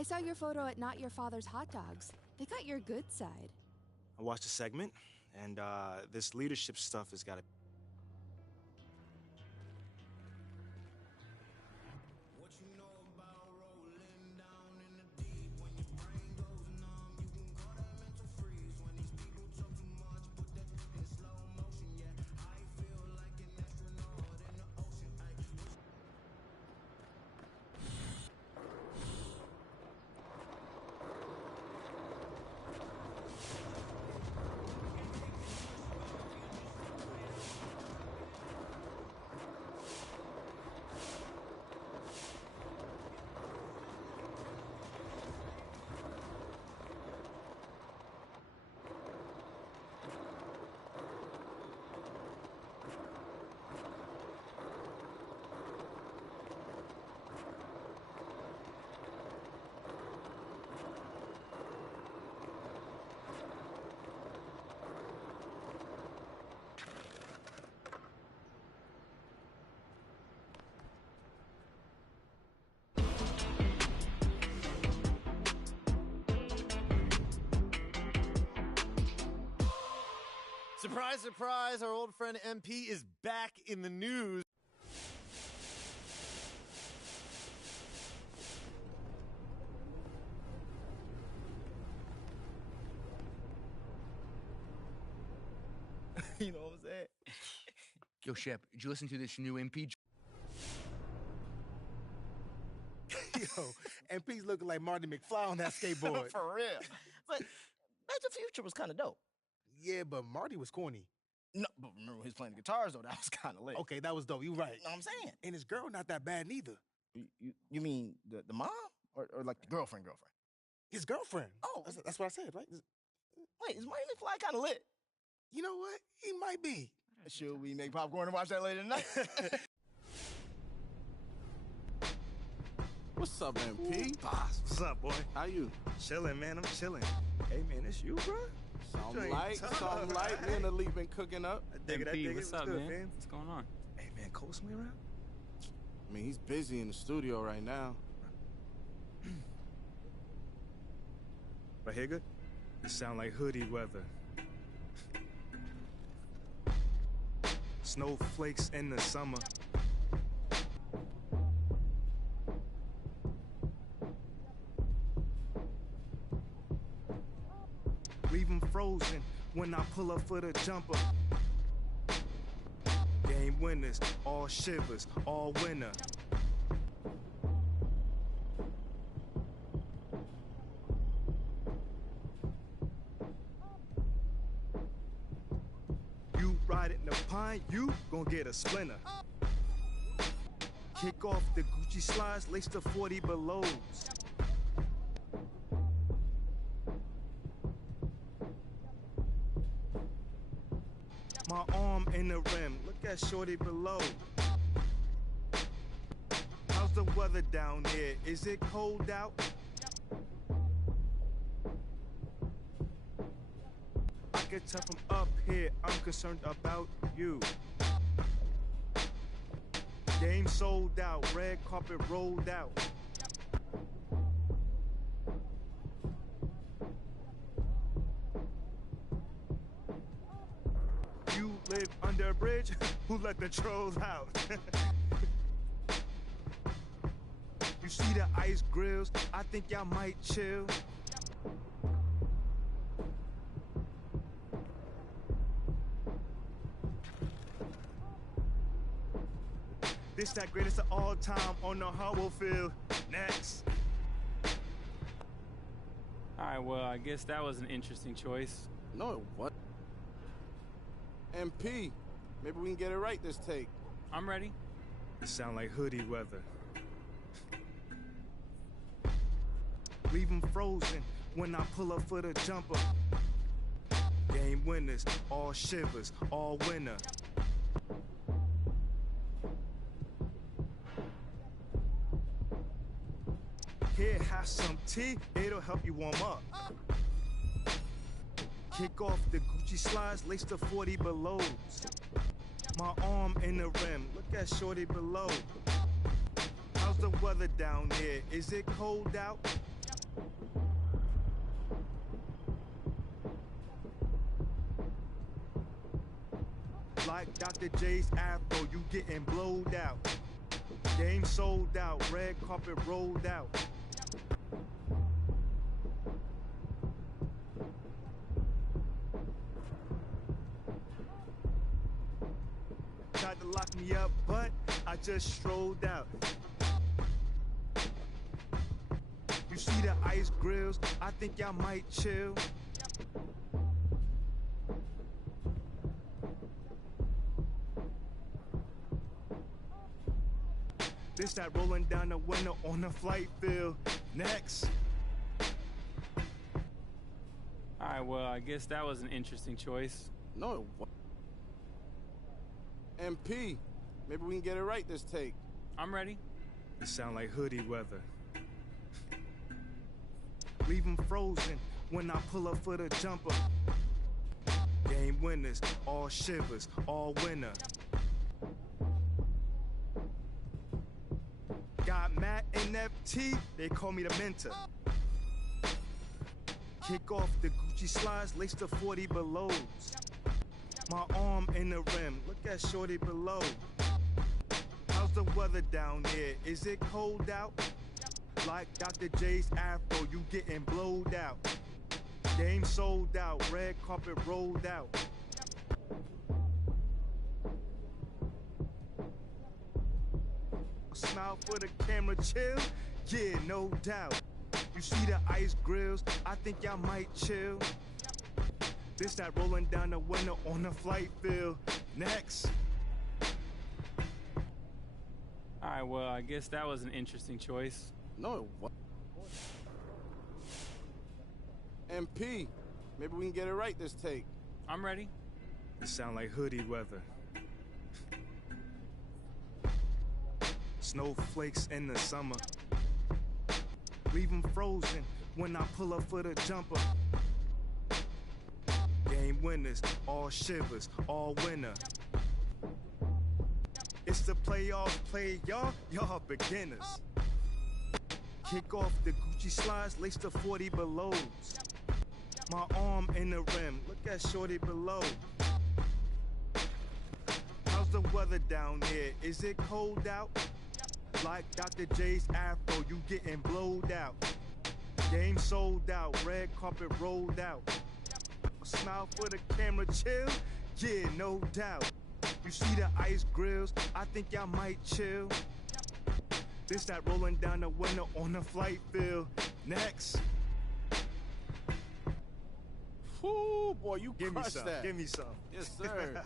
I saw your photo at Not Your Father's Hot Dogs. They got your good side. I watched the segment, and this leadership stuff has got to... Surprise, surprise, our old friend MP is back in the news. You know what I'm saying? Yo, Shep, did you listen to this new MP? Yo, MP's looking like Marty McFly on that skateboard. For real. But Back to the Future was kind of dope. Yeah, but Marty was corny. No, but remember when he was playing the guitars, though? That was kind of lit. Okay, that was dope. You right. You know what I'm saying? And his girl not that bad neither. You mean the mom? Or like the girlfriend? His girlfriend. Oh. That's what I said, right? Wait, is Marty McFly kind of lit? You know what? He might be. Should we make popcorn and watch that later tonight? What's up, MP? Boss, what's up, boy? How you? Chilling, man. I'm chilling. Hey, man, it's you, bro? Something light. Me and the Lee been cooking up. I dig it. What's up, good, man? fam? What's going on? Hey, man, Coast me around? I mean, he's busy in the studio right now. Right here, good? It sound like hoodie weather. Snowflakes in the summer. Leave 'em frozen when I pull up for the jumper. Game winners, all shivers, all winner. You ride it in the pine, you gon' get a splinter. Kick off the Gucci slides, lace the 40 belows. My arm in the rim, look at shorty below. How's the weather down here? Is it cold out? I can tell from up here, I'm concerned about you. Game sold out, red carpet rolled out. You live under a bridge? Who let the trolls out? You see the ice grills? I think y'all might chill. This that greatest of all time on the Hubble field. Next. All right, well, I guess that was an interesting choice. No, it wasn't. MP, maybe we can get it right this take. I'm ready. It sound like hoodie weather. Leave 'em frozen when I pull up for the jumper. Game winners, all shivers, all winner. Here, have some tea, it'll help you warm up. Kick off the Gucci slides, lace the 40 belows. My arm in the rim, look at shorty below. How's the weather down here? Is it cold out? Like Dr. J's afro, you getting blowed out. Game sold out, red carpet rolled out. Tried to lock me up, but I just strolled out. You see the ice grills, I think y'all might chill. This that rolling down the window on the flight field. Next. All right, well, I guess that was an interesting choice. No, it wasn't. MP, maybe we can get it right this take. I'm ready. It sound like hoodie weather. Leave 'em frozen when I pull up for the jumper. Game winners, all shivers, all winner. Got Matt and FT, they call me the mentor. Kick off the Gucci slides, lace the 40 belows. My arm in the rim, look at shorty below. How's the weather down here? Is it cold out? Like Dr. J's afro, you getting blowed out. Game sold out, red carpet rolled out. Smile for the camera, chill, yeah, no doubt. You see the ice grills, I think y'all might chill. This that rolling down the window on the flight field. Next. All right, well, I guess that was an interesting choice. No, it wasn't. MP, maybe we can get it right this take. I'm ready. It sound like hoodie weather. Snowflakes in the summer. Leave 'em frozen when I pull up for the jumper. Game winners, all shivers, all winner. It's the playoffs, play y'all beginners. Kick off the Gucci slides, lace the 40 belows. My arm in the rim, look at shorty below. How's the weather down here? Is it cold out? Like Dr. J's afro, you getting blowed out. Game sold out, red carpet rolled out. Smile for the camera, chill, yeah, no doubt. You see the ice grills, I think y'all might chill. This that rolling down the window on the flight field. Next. Whoo, boy, you Give me crushed some, that. give me some. Yes, sir.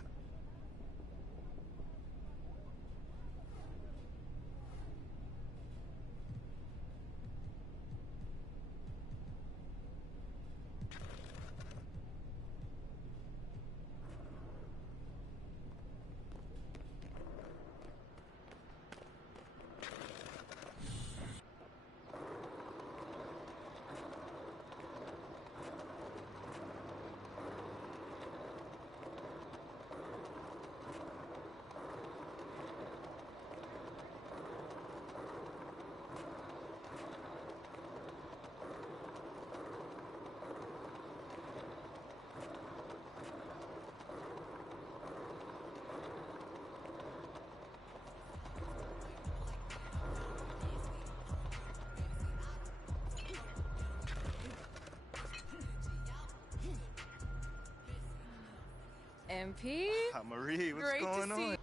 MP? Hi, Marie, what's Great going to see on? you.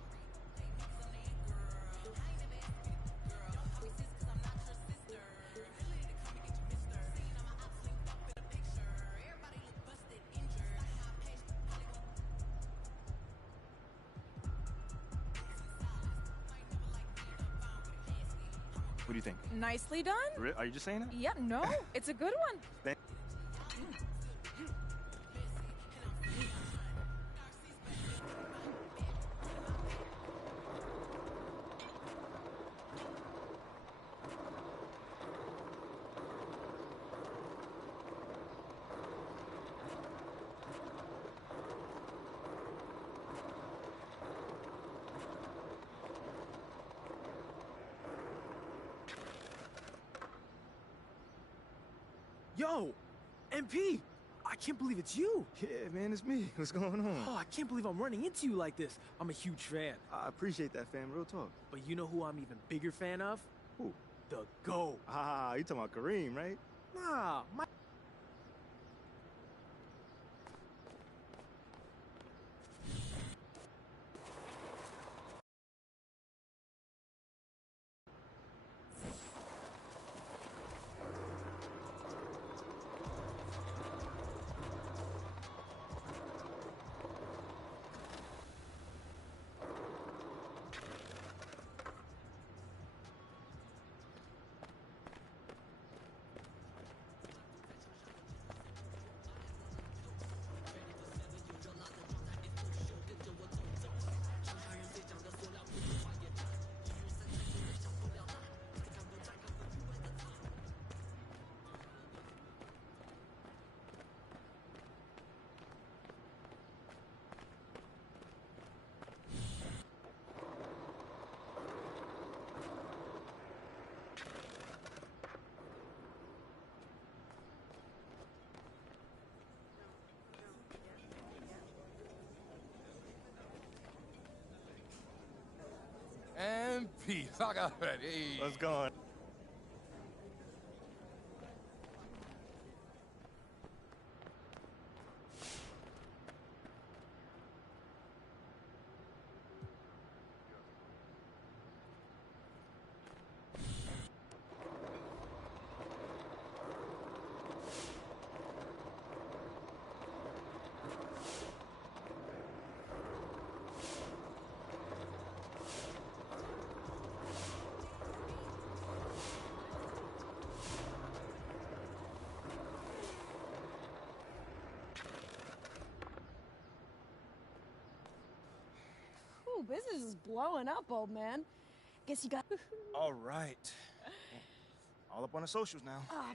What do you think? Nicely done? Are you just saying that? Yeah, no, it's a good one. Thank- Yo, MP! I can't believe it's you! Yeah, man, it's me. What's going on? Oh, I can't believe I'm running into you like this. I'm a huge fan. I appreciate that, fam. Real talk. But you know who I'm even bigger fan of? Who? The GOAT. Ah, you talking about Kareem, right? Nah, my... And peace. I got that. Hey. What's going? Ooh, business is blowing up, old man. Guess you got... All right. All up on the socials now. Ah,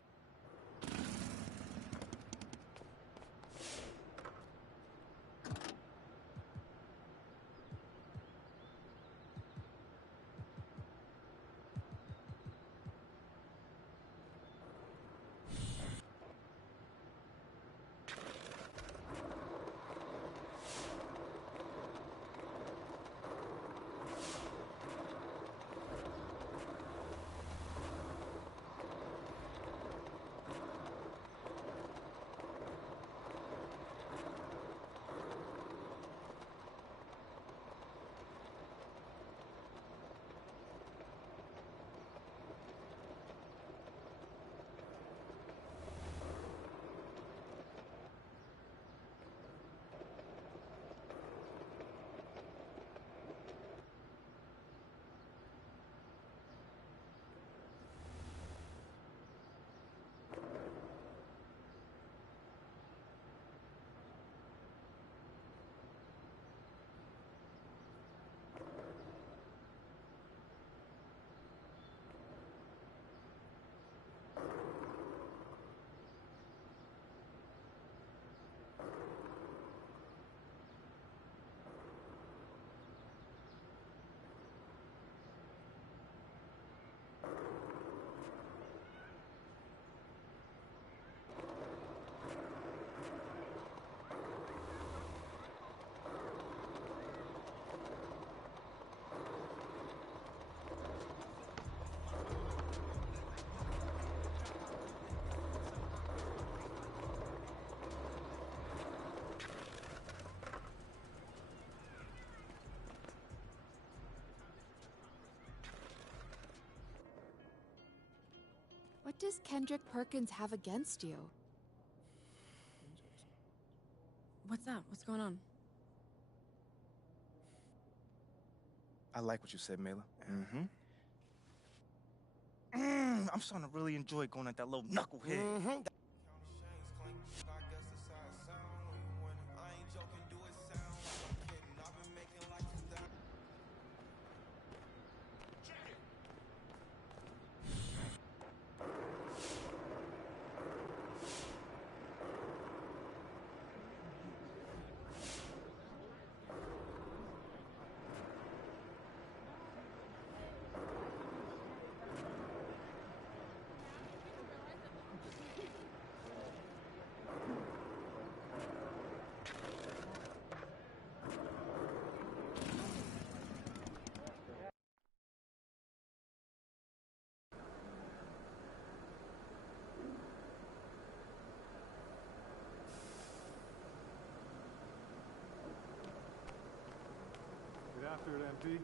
What does Kendrick Perkins have against you? what's that? What's going on? I like what you said, Mela. Mm-hmm. I'm starting to really enjoy going at that little knucklehead. Mm-hmm. after it, MP.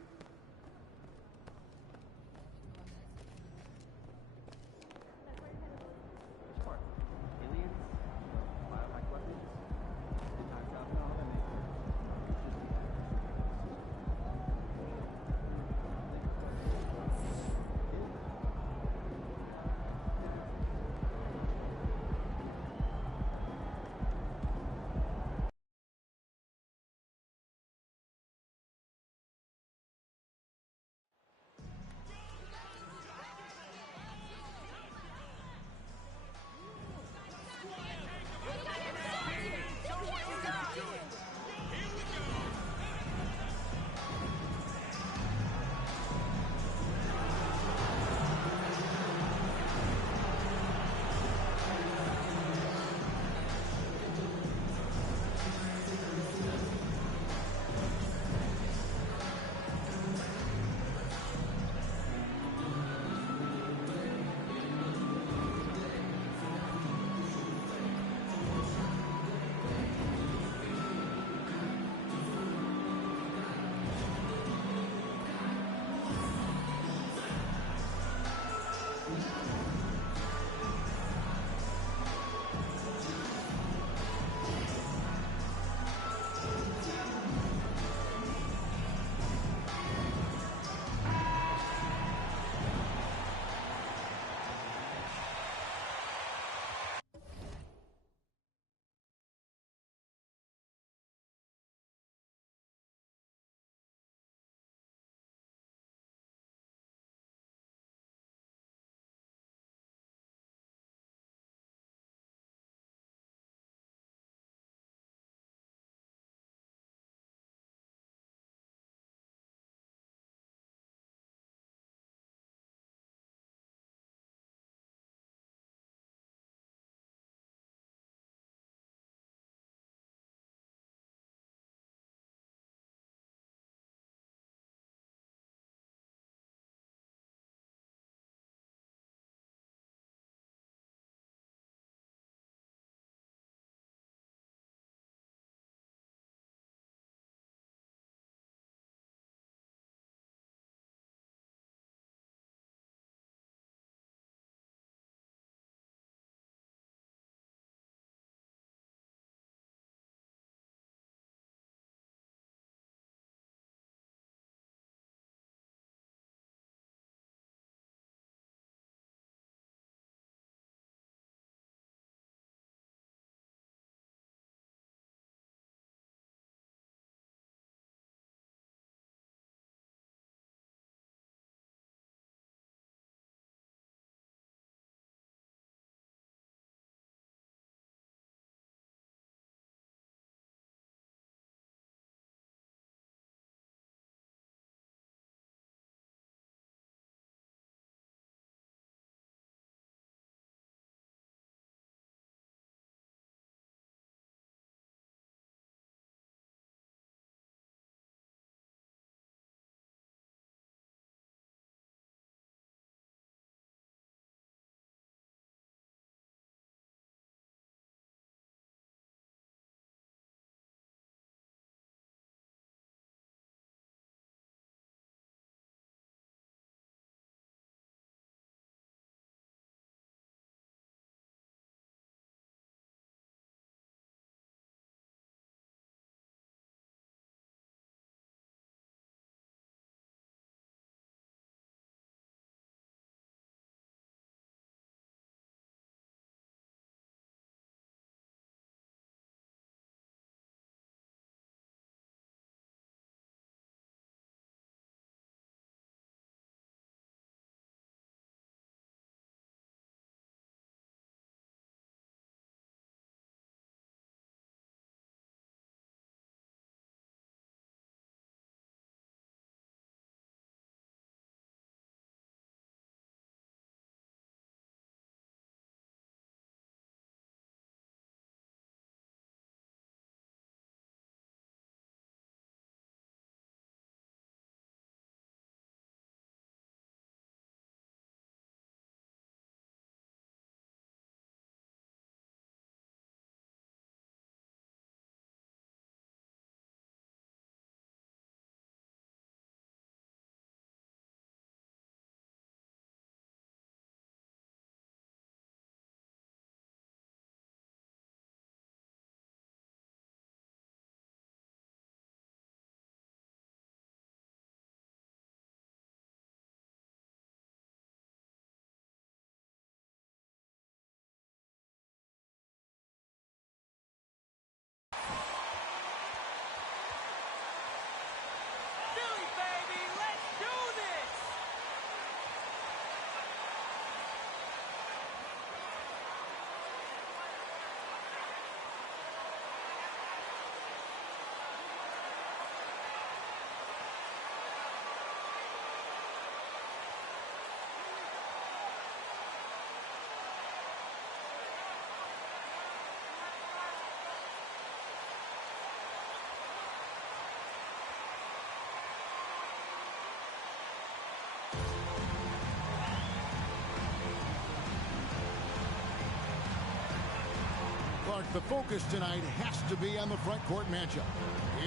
The focus tonight has to be on the front court matchup.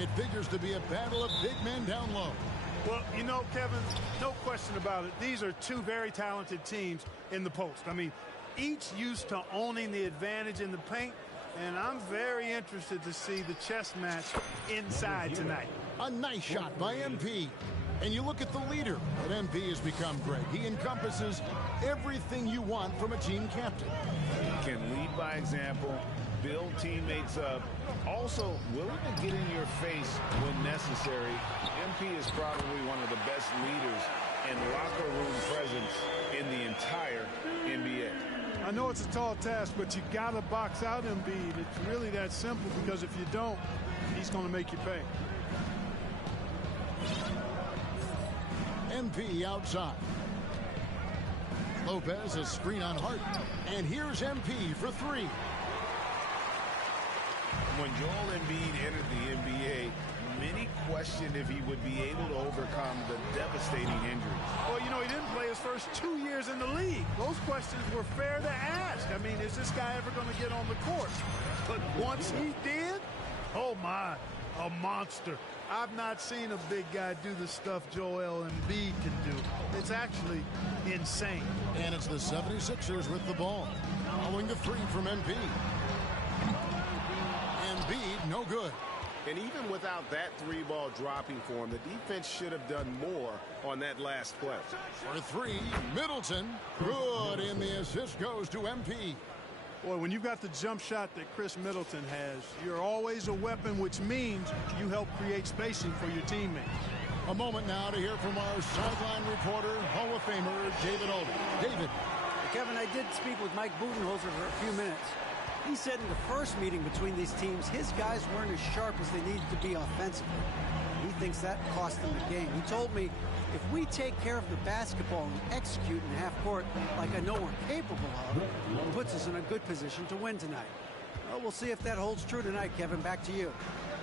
It figures to be a battle of big men down low. Well, you know, Kevin, no question about it. These are two very talented teams in the post. I mean, each used to owning the advantage in the paint, and I'm very interested to see the chess match inside tonight. A nice shot by MP. And you look at the leader that MP has become, Greg. He encompasses everything you want from a team captain. Can lead by example, build teammates up, also willing to get in your face when necessary. MP is probably one of the best leaders and locker room presence in the entire NBA. I know it's a tall task, but you got to box out Embiid. It's really that simple, because if you don't, he's going to make you pay. MP outside. Lopez a screen on Harden. And here's MP for three. When Joel Embiid entered the NBA, many questioned if he would be able to overcome the devastating injuries. Well, you know, he didn't play his first 2 years in the league. Those questions were fair to ask. I mean, is this guy ever going to get on the court? But once he did, oh my, a monster. I've not seen a big guy do the stuff Joel Embiid can do. It's actually insane. And it's the 76ers with the ball. Following the three from MP. Embiid, no good. And even without that three ball dropping for him, the defense should have done more on that last play. For three, Middleton. Good, and the assist goes to MP. Boy, when you've got the jump shot that Chris Middleton has, you're always a weapon, which means you help create spacing for your teammates. A moment now to hear from our sideline reporter, Hall of Famer David Alden. David. Kevin, I did speak with Mike Budenholzer for a few minutes. He said in the first meeting between these teams, his guys weren't as sharp as they needed to be offensively. He thinks that cost them the game. He told me, if we take care of the basketball and execute in half court like I know we're capable of, it puts us in a good position to win tonight. Well, we'll see if that holds true tonight, Kevin. Back to you.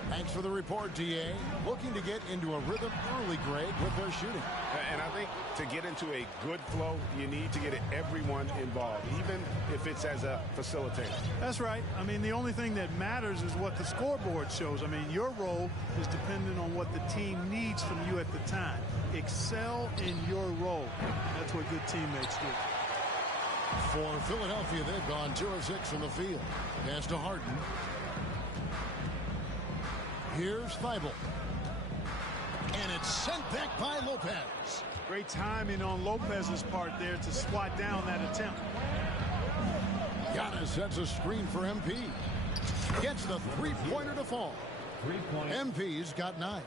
Thanks for the report, DA. Looking to get into a rhythm early, Greg, with their shooting. And I think to get into a good flow, you need to get everyone involved, even if it's as a facilitator. That's right. I mean, the only thing that matters is what the scoreboard shows. I mean, your role is dependent on what the team needs from you at the time. Excel in your role. That's what good teammates do. For Philadelphia, they've gone 2 of 6 from the field. Pass to Harden. Here's Thibault. And it's sent back by Lopez. Great timing on Lopez's part there to swat down that attempt. Giannis sets a screen for MP. Gets the three-pointer to fall. MP's got 9.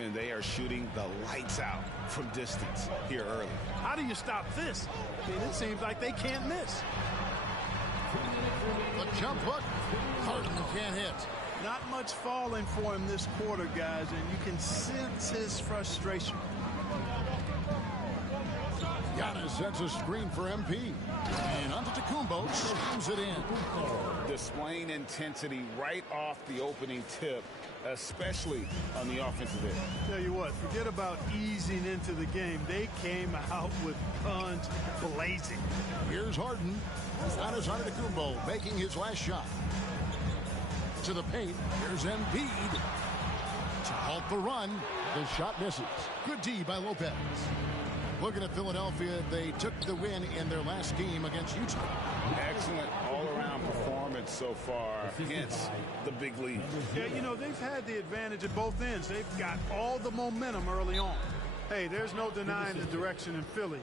And they are shooting the lights out from distance here early. How do you stop this? I mean, it seems like they can't miss. The jump hook. Harden can't hit. Not much falling for him this quarter, guys, and you can sense his frustration. Giannis sets a screen for MP. And Antetokounmpo slams it in. Displaying intensity right off the opening tip, especially on the offensive end. Tell you what, forget about easing into the game. They came out with guns blazing. Here's Harden. Giannis Antetokounmpo making his last shot. To the paint. Here's Embiid. To halt the run. The shot misses. Good D by Lopez. Looking at Philadelphia, they took the win in their last game against Utah. Excellent all-around performance so far against the big lead. Yeah, you know, they've had the advantage at both ends. They've got all the momentum early on. Hey, there's no denying the direction in Philly.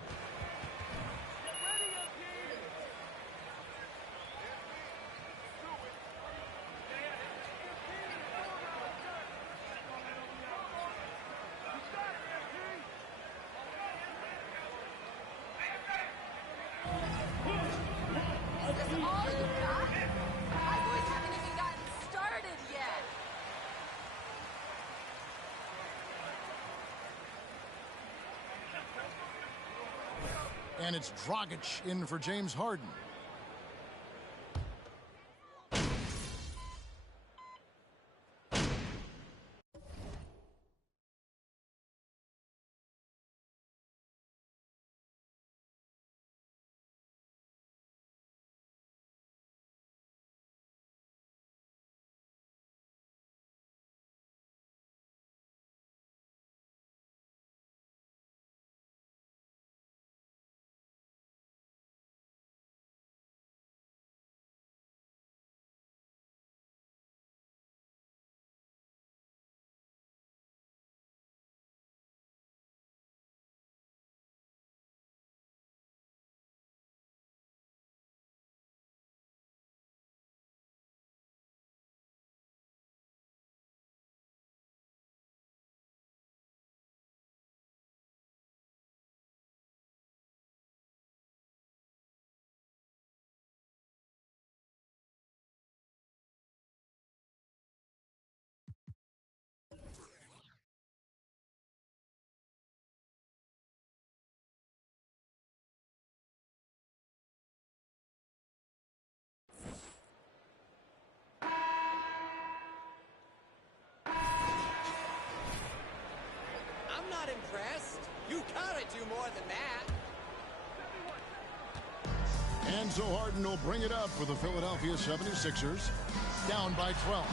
And it's Dragic in for James Harden. impressed? You gotta do more than that. And so Harden will bring it up for the Philadelphia 76ers. Down by 12.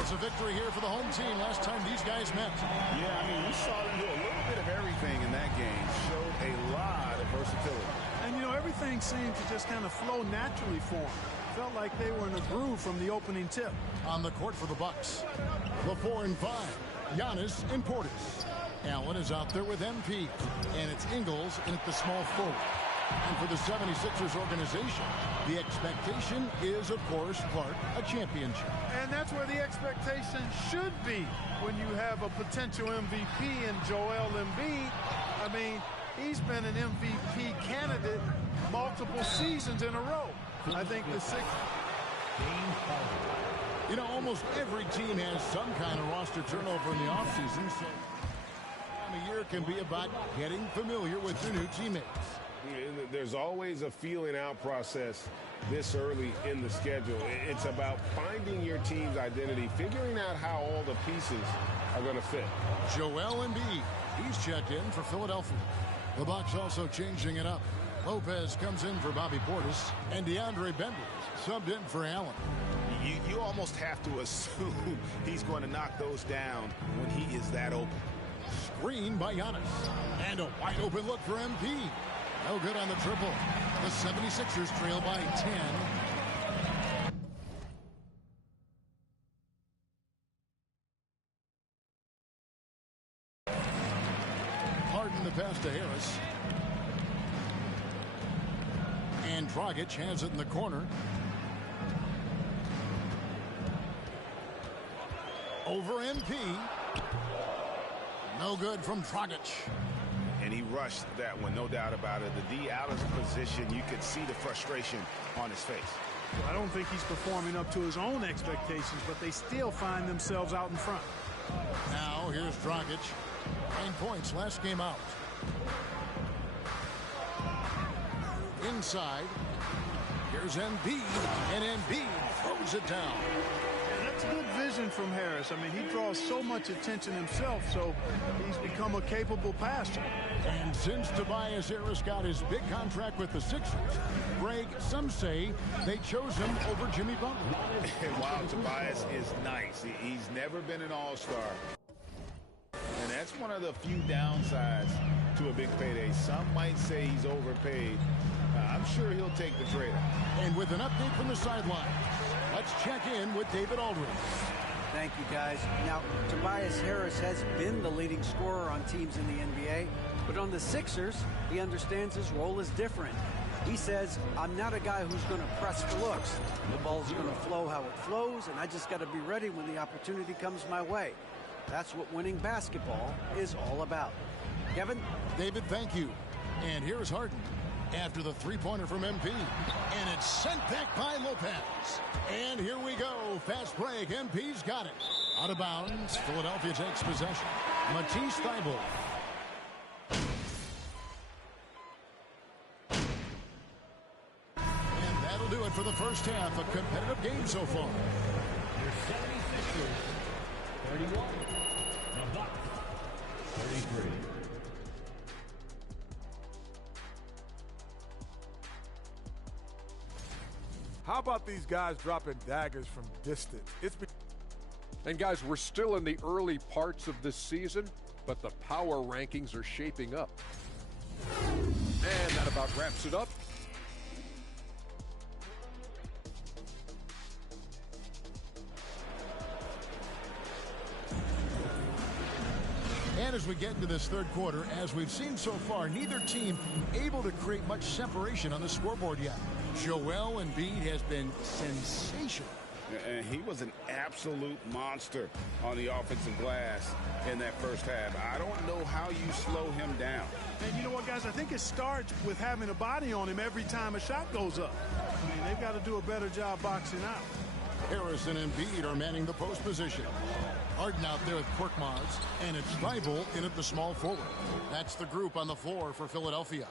It's a victory here for the home team last time these guys met. Yeah, I mean, we saw them do a little bit of everything in that game. Showed a lot of versatility. And, you know, everything seemed to just kind of flow naturally for them. Felt like they were in a groove from the opening tip. On the court for the Bucks. The 4 and 5. Giannis and Portis. Allen is out there with MP. And it's Ingles in at the small forward. And for the 76ers organization, the expectation is, of course, Clark, a championship. And that's where the expectation should be when you have a potential MVP in Joel Embiid. I mean, he's been an MVP candidate multiple seasons in a row. I think the Sixers... You know, almost every team has some kind of roster turnover in the offseason, so time of year can be about getting familiar with your new teammates. There's always a feeling out process this early in the schedule. It's about finding your team's identity, figuring out how all the pieces are going to fit. Joel Embiid, he's checked in for Philadelphia. The Bucks also changing it up. Lopez comes in for Bobby Portis, and DeAndre Bembry subbed in for Allen. You almost have to assume he's going to knock those down when he is that open. Screen by Giannis, and a wide open look for MP. No good on the triple. The 76ers trail by 10. Harden the pass to Harris. And Dragic has it in the corner. Over MP. No good from Dragic. And he rushed that one, no doubt about it. The D out of position, you could see the frustration on his face. Well, I don't think he's performing up to his own expectations, but they still find themselves out in front. Now here's Dragic. 9 points last game out. Inside. Here's Embiid, and Embiid throws it down. That's good vision from Harris. I mean, he draws so much attention himself, so he's become a capable passer. And since Tobias Harris got his big contract with the Sixers, Greg, some say they chose him over Jimmy Butler. Wow, Tobias is nice. He's never been an all-star. And that's one of the few downsides to a big payday. Some might say he's overpaid. I'm sure he'll take the trade. And with an update from the sideline, let's check in with David Aldridge. Thank you, guys. Now, Tobias Harris has been the leading scorer on teams in the NBA, but on the Sixers, he understands his role is different. He says, I'm not a guy who's going to press for looks. The ball's going to flow how it flows, and I just got to be ready when the opportunity comes my way. That's what winning basketball is all about. Kevin? David, thank you. And here's Harden after the three-pointer from MP. And it's sent back by Lopez. And here we go. Fast break. MP's got it. Out of bounds. Philadelphia takes possession. Matisse Thybulle. And that'll do it for the first half. A competitive game so far. Your 76ers, 31. The Bucks, 33. How about these guys dropping daggers from distance? And guys, we're still in the early parts of this season, but the power rankings are shaping up. And that about wraps it up. And as we get into this third quarter, as we've seen so far, neither team able to create much separation on the scoreboard yet. Joel Embiid has been sensational. And he was an absolute monster on the offensive glass in that first half. I don't know how you slow him down. And you know what, guys? I think it starts with having a body on him every time a shot goes up. I mean, they've got to do a better job boxing out. Harris and Embiid are manning the post position. Harden out there with Korkmaz, and it's Thybulle in at the small forward. That's the group on the floor for Philadelphia.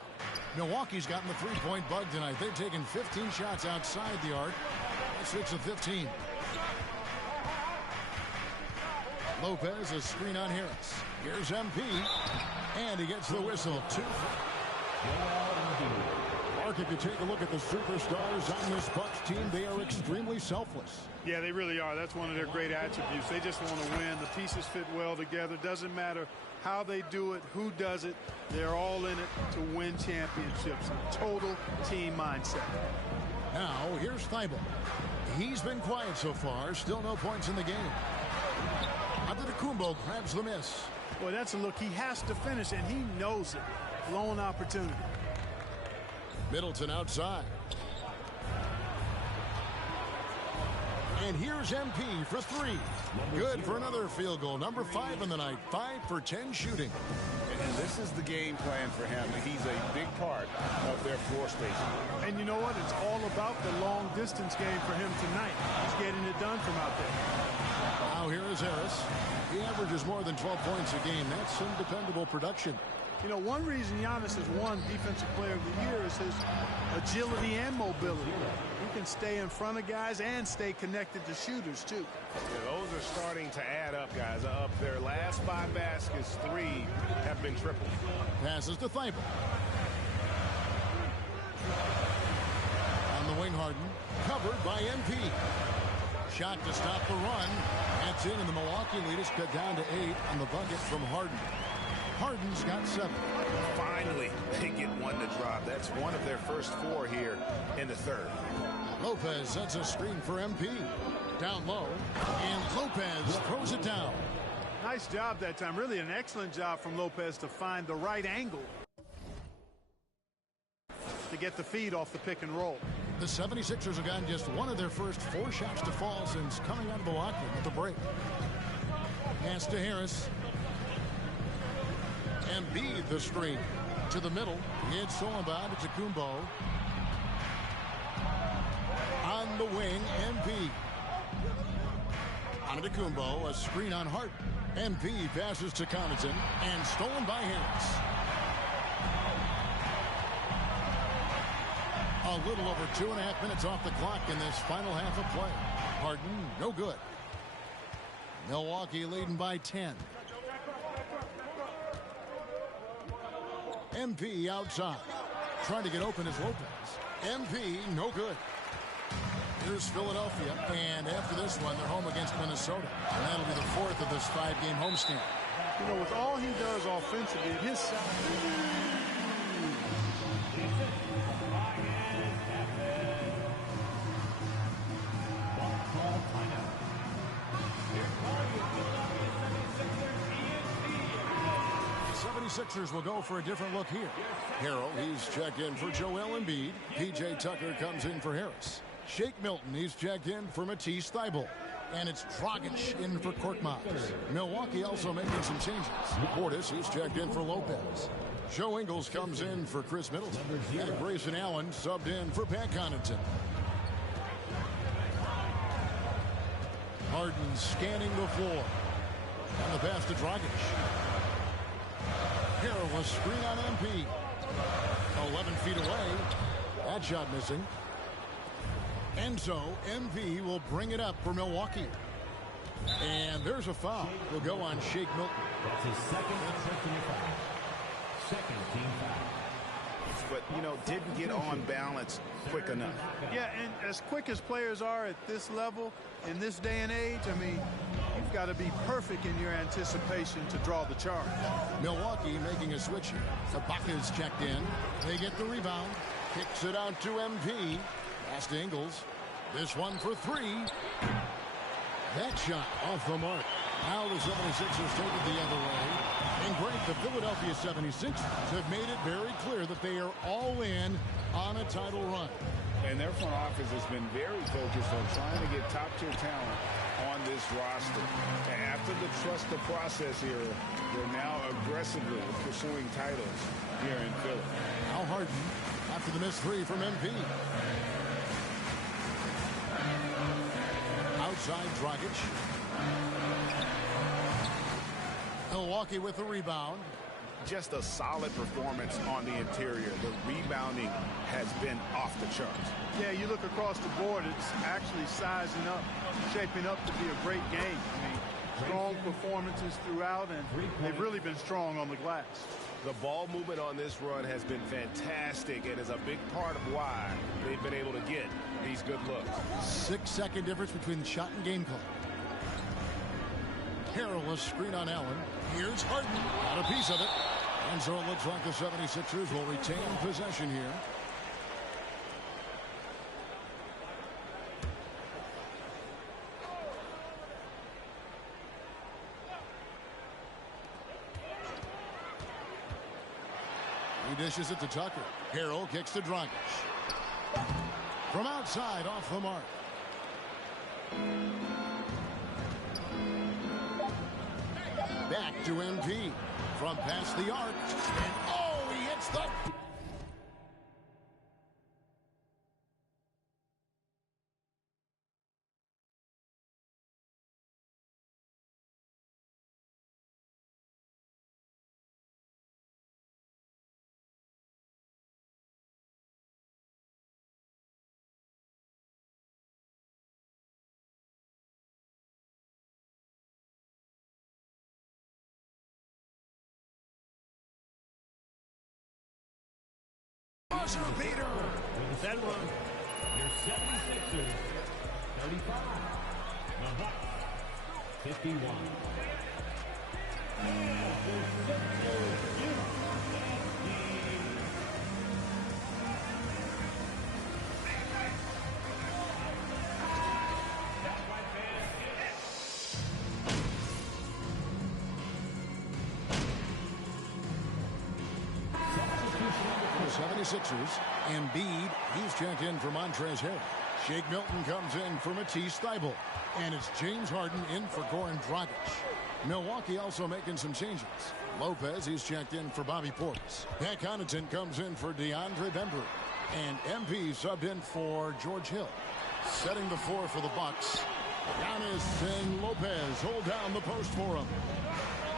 Milwaukee's gotten the three-point bug tonight. They've taken 15 shots outside the arc. 6 of 15. Lopez, a screen on Harris. Here's MP. And he gets the whistle. 2. Mark, if you take a look at the superstars on this Bucks team, they are extremely selfless. Yeah, they really are. That's one of their great attributes. They just want to win. The pieces fit well together. Doesn't matter how they do it, who does it. They're all in it to win championships. Total team mindset. Now, here's Thibault. He's been quiet so far. Still no points in the game. Antetokounmpo grabs the miss. Boy, that's a look he has to finish, and he knows it. Blown opportunity. Middleton outside. And here's MP for 3. Good for another field goal. Number 5 in the night. 5 for 10 shooting. And this is the game plan for him. He's a big part of their floor spacing. And you know what? It's all about the long distance game for him tonight. He's getting it done from out there. Now here is Harris. He averages more than 12 points a game. That's some dependable production. You know, one reason Giannis has won Defensive Player of the Year is his agility and mobility. He can stay in front of guys and stay connected to shooters, too. Yeah, those are starting to add up, guys. Up their last 5 baskets, 3 have been triple. Passes to Thibault. On the wing, Harden. Covered by MP. Shot to stop the run. That's in, and the Milwaukee lead is cut down to 8 on the bucket from Harden. Harden's got 7. Finally, they get one to drop. That's one of their first 4 here in the third. Lopez sets a screen for MP. Down low, and Lopez throws it down. Nice job that time. Really an excellent job from Lopez to find the right angle to get the feed off the pick and roll. The 76ers have gotten just one of their first 4 shots to fall since coming out of the locker room at the break. Pass to Harris. Embiid the screen to the middle. It's stolen by Antetokounmpo. On the wing, MP. Antetokounmpo, a screen on Hart. MP passes to Connaughton and stolen by Harris. A little over 2.5 minutes off the clock in this final half of play. Harden, no good. Milwaukee leading by 10. MP outside. Trying to get open is Lopez. MP, no good. Here's Philadelphia, and after this one, they're home against Minnesota. And that'll be the 4th of this 5-game homestand. You know, with all he does offensively, his side. Sixers will go for a different look here. Harrell, he's checked in for Joel Embiid. P.J. Tucker comes in for Harris. Shake Milton, he's checked in for Matisse Thybulle. And it's Dragic in for Korkmaz. Milwaukee also making some changes. Portis, he's checked in for Lopez. Joe Ingles comes in for Chris Middleton. And Grayson Allen subbed in for Pat Connaughton. Harden scanning the floor. And the pass to Dragic. Harrell, a screen on MP. 11 feet away. That shot missing. And so MP will bring it up for Milwaukee. And there's a foul. Will go on Shake Milton. That's his second personal foul. Second team foul. But, you know, didn't get on balance quick enough. Yeah, and as quick as players are at this level, in this day and age, I mean, you've got to be perfect in your anticipation to draw the charge. Milwaukee making a switch here. Ibaka's checked in. They get the rebound. Kicks it out to MP. Pass to Ingles. This one for 3. That shot off the mark. Now the 76ers take it the other way. And great, the Philadelphia 76ers have made it very clear that they are all in on a title run. And their front office has been very focused on trying to get top-tier talent on this roster. And after the trust the process era, they're now aggressively pursuing titles here in Philly. Now Harden after the missed 3 from MP. Outside Dragic. Milwaukee with the rebound. Just a solid performance on the interior. The rebounding has been off the charts. Yeah, you look across the board, it's actually sizing up, shaping up to be a great game. I mean, strong performances throughout, and they've really been strong on the glass. The ball movement on this run has been fantastic and is a big part of why they've been able to get these good looks. 6-second difference between the shot and game clock. Perilous screen on Allen. Here's Harden. Got a piece of it. And so it looks like the 76ers will retain possession here. He dishes it to Tucker. Harrell kicks to Dragic. From outside, off the mark. Back to MP. From past the arc. And oh, he hits the... Buzzer beater. That one. Your 76ers, 35. The Bucks, 51. The 76ers, Embiid, he's checked in for Montrezl Harrell. Shake Milton comes in for Matisse Thybulle. And it's James Harden in for Goran Dragic. Milwaukee also making some changes. Lopez, he's checked in for Bobby Portis. Pat Connaughton comes in for DeAndre Bembry. And MP subbed in for George Hill. Setting the floor for the Bucks. Giannis and Lopez hold down the post for him.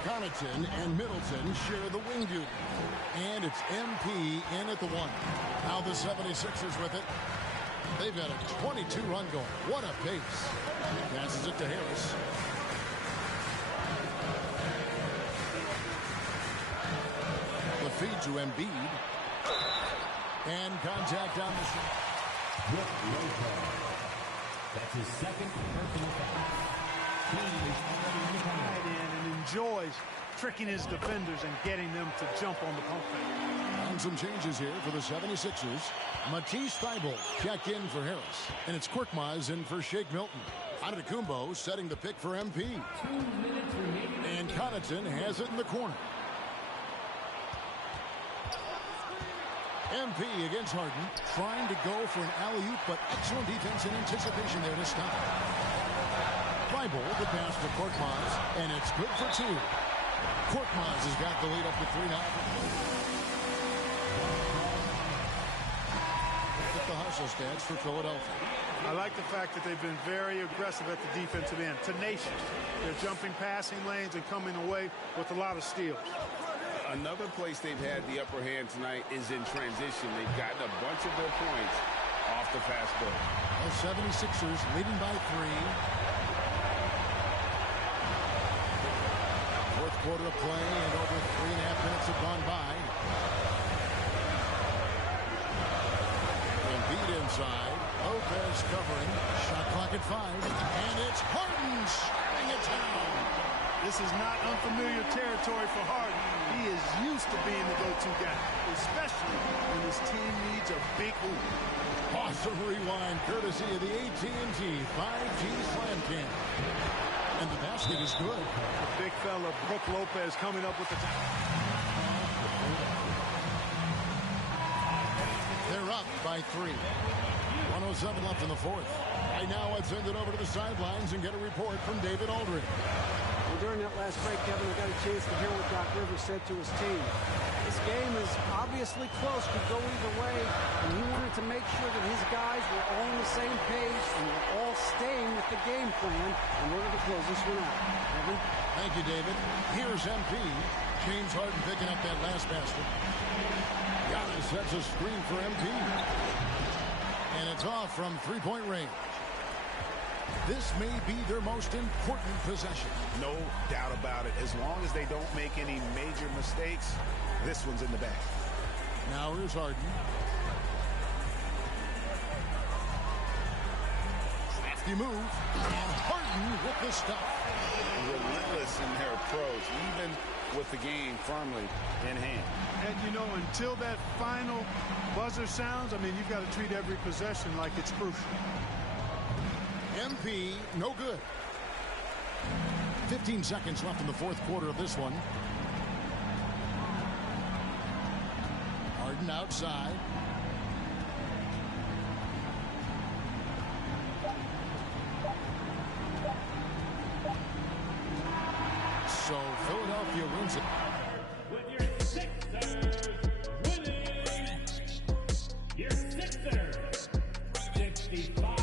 Connaughton and Middleton share the wing duty. And it's MP in at the one. Now the 76ers with it. They've got a 22-run goal. What a pace. Passes it to Harris. The feed to Embiid. And contact on the shot. That's his second personal foul. He is already in the penalty. And enjoys tricking his defenders and getting them to jump on the pump fake. And some changes here for the 76ers. Matisse Thybulle checked in for Harris. And it's Korkmaz in for Shake Milton. Antetokounmpo setting the pick for MP. 2 minutes remaining. And Connaughton has it in the corner. MP against Harden, trying to go for an alley-oop, but excellent defense and anticipation there to stop. Thybulle, the pass to Korkmaz, and it's good for two. Korkmaz has got the lead up to 3 now. Look at the hustle stats for Philadelphia. I like the fact that they've been very aggressive at the defensive end, tenacious. They're jumping passing lanes and coming away with a lot of steals. Another place they've had the upper hand tonight is in transition. They've gotten a bunch of their points off the fast break. The 76ers leading by 3. Fourth quarter of play, and over 3.5 minutes have gone by. Embiid inside. Lopez covering. Shot clock at 5. And it's Harden shutting it down. This is not unfamiliar territory for Harden. He is used to being the go-to guy, especially when his team needs a big hoop. Awesome rewind, courtesy of the AT&T 5G Slam Cam. And the basket is good. The big fella, Brook Lopez, coming up with the top. They're up by 3. 107 left in the fourth. Right now, let's send it over to the sidelines and get a report from David Aldridge. Well, during that last break, Kevin, I got a chance to hear what Doc Rivers said to his team. This game is obviously close, could go either way, and he wanted to make sure that his guys were all on the same page and were all staying with the game plan in order to close this one out. Kevin? Thank you, David. Here's MP. James Harden picking up that last basket. Giannis sets a screen for MP. And it's off from 3-point range. This may be their most important possession. No doubt about it. As long as they don't make any major mistakes, this one's in the bag. Now here's Harden. Crafty move. And Harden with the stop. Relentless in their approach, even with the game firmly in hand. And, you know, until that final buzzer sounds, I mean, you've got to treat every possession like it's crucial. MP, no good. 15 seconds left in the fourth quarter of this one. Harden outside. So Philadelphia wins it. With your Sixers winning, your Sixers 65.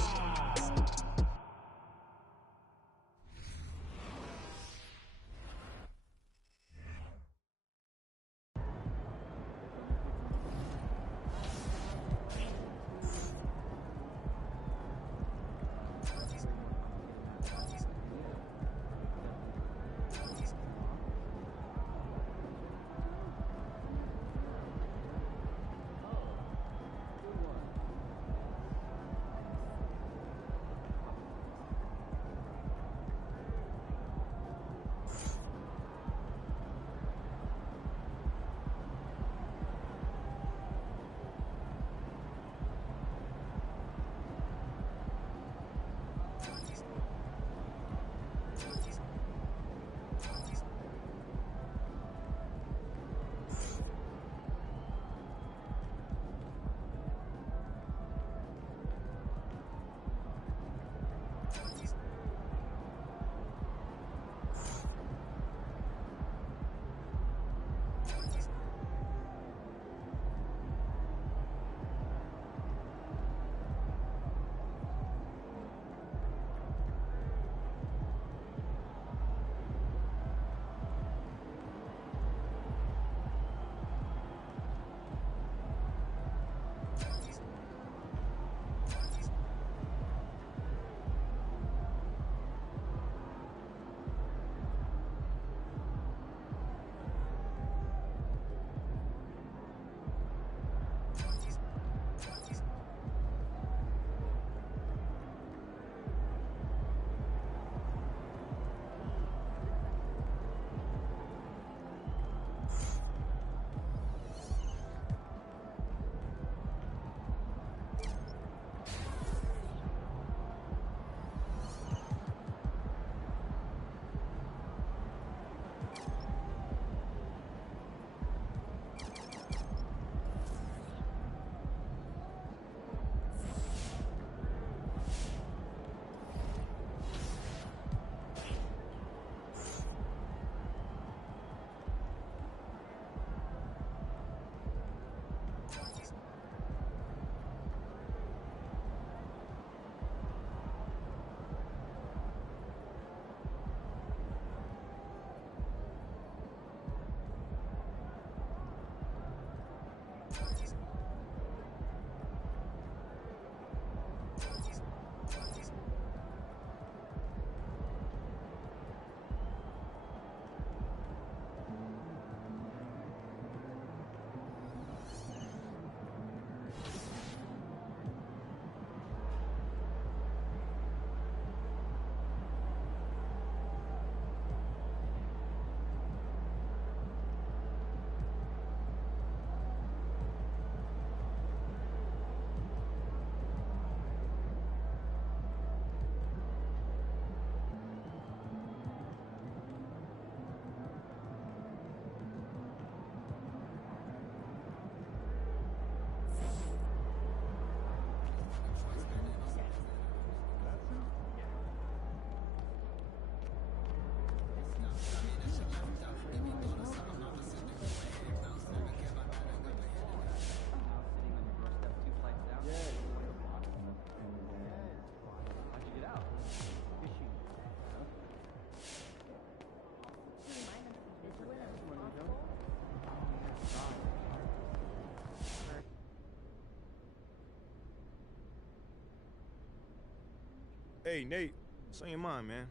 Hey, Nate, What's on your mind, man?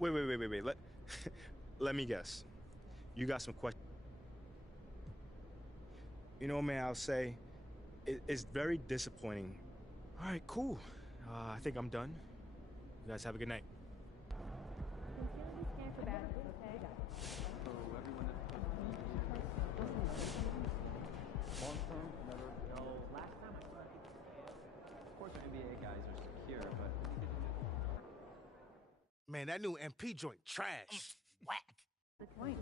Wait. Let, let me guess. You got some questions. You know, man, I'll say it's very disappointing. All right, cool. I think I'm done. You guys have a good night. Man, that new MP joint trash. Whack. Good point.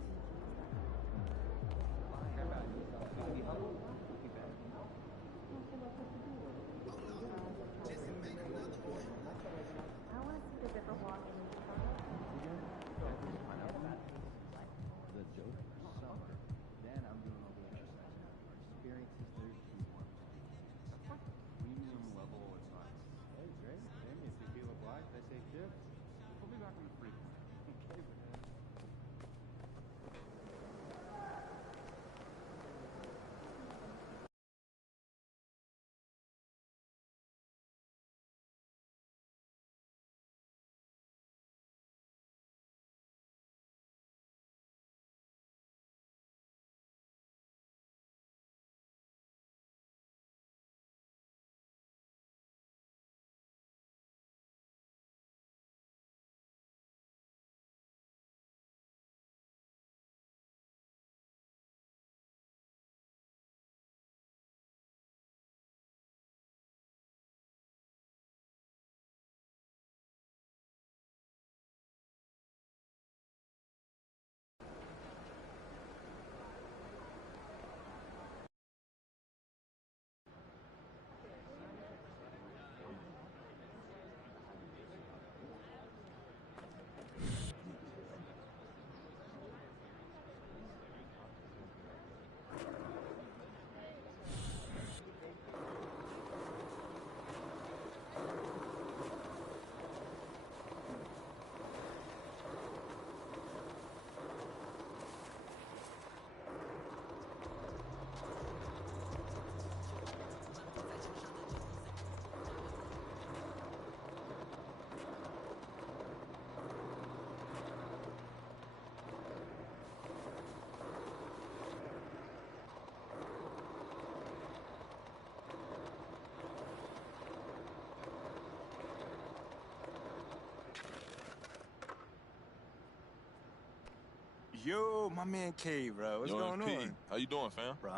Yo, my man K, bro. What's going on? How you doing, fam? Bro.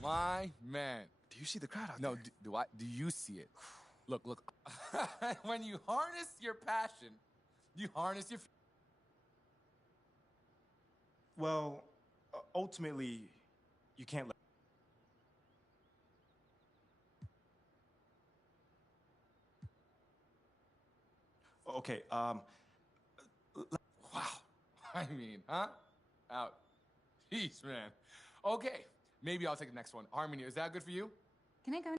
My man. Do you see the crowd out no, there? do you see it? Look. When you harness your passion, you harness your... Well, ultimately, you can't let... Okay, Wow. I mean, huh? Out. Jeez, man. Okay, maybe I'll take the next one. Harmony, is that good for you? Can I go?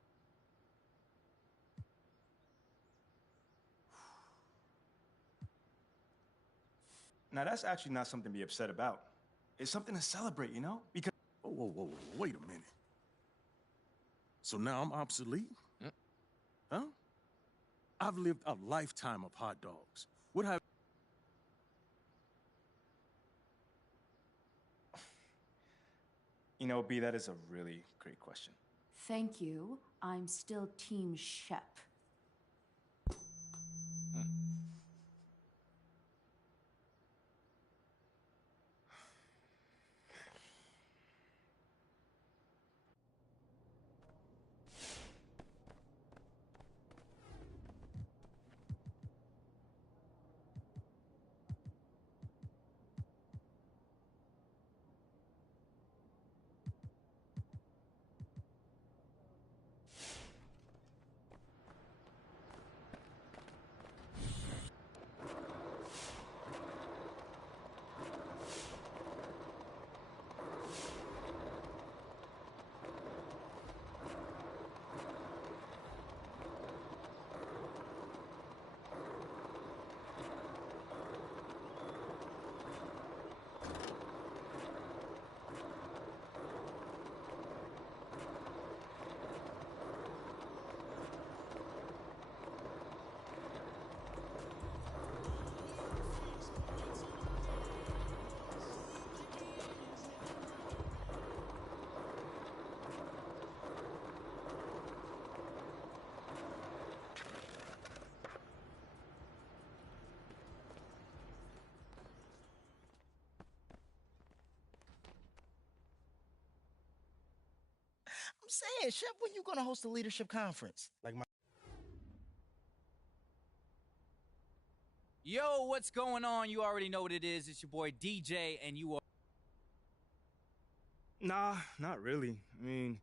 Now, that's actually not something to be upset about. It's something to celebrate, you know? Because... Whoa, wait a minute. So now I'm obsolete? Huh? I've lived a lifetime of hot dogs. What have... You know, B, that is a really great question. Thank you. I'm still Team Shep. saying, Chef, when you gonna host a leadership conference? Like my. Yo, what's going on? You already know what it is. It's your boy DJ, and you are. Nah, not really. I mean,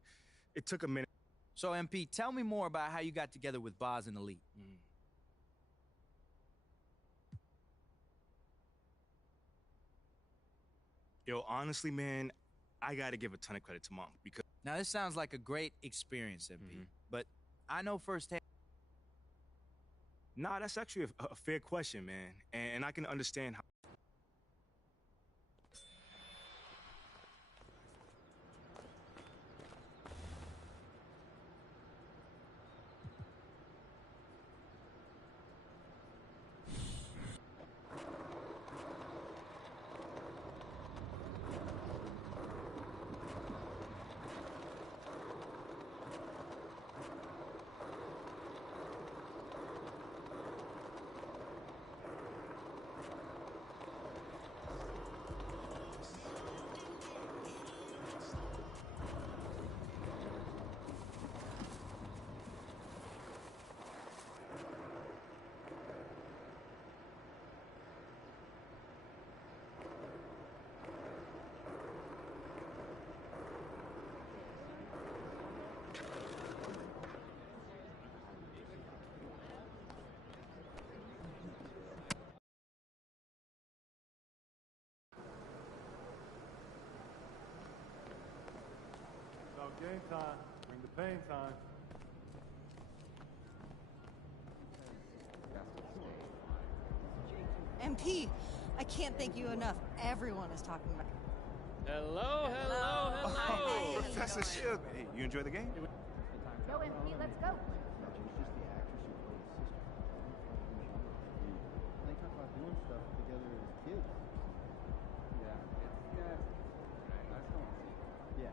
it took a minute. So, MP, tell me more about how you got together with Boz and Elite. Yo, honestly, man, I gotta give a ton of credit to Monk because. Now, this sounds like a great experience, MP, but I know firsthand. Nah, that's actually a fair question, man, and I can understand how. Now game time. Bring the pain time. MP, I can't thank you enough. Everyone is talking about. Hello, hello, hello. Professor Shug. Hey, you enjoy the game? Yo, MP, let's go. They talk about doing stuff together as kids. Yeah, I still want to see it. Yeah.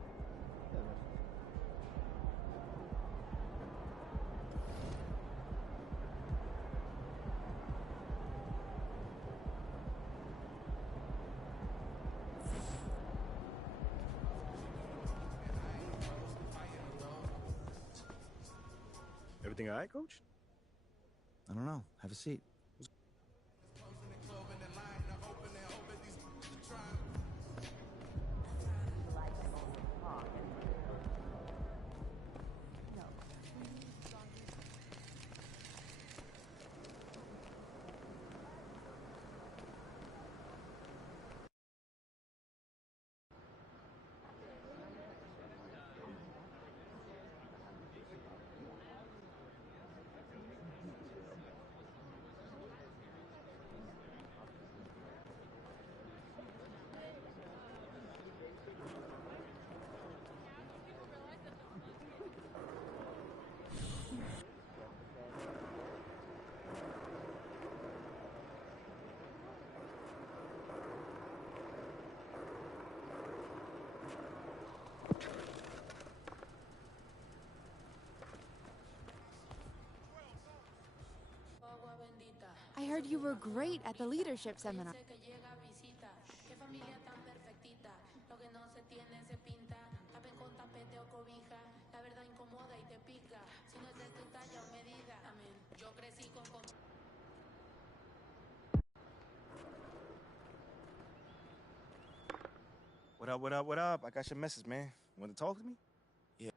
Everything all right, Coach? I don't know. Have a seat. I heard you were great at the leadership seminar. What up, what up, what up? I got your message, man. You want to talk to me? Yeah.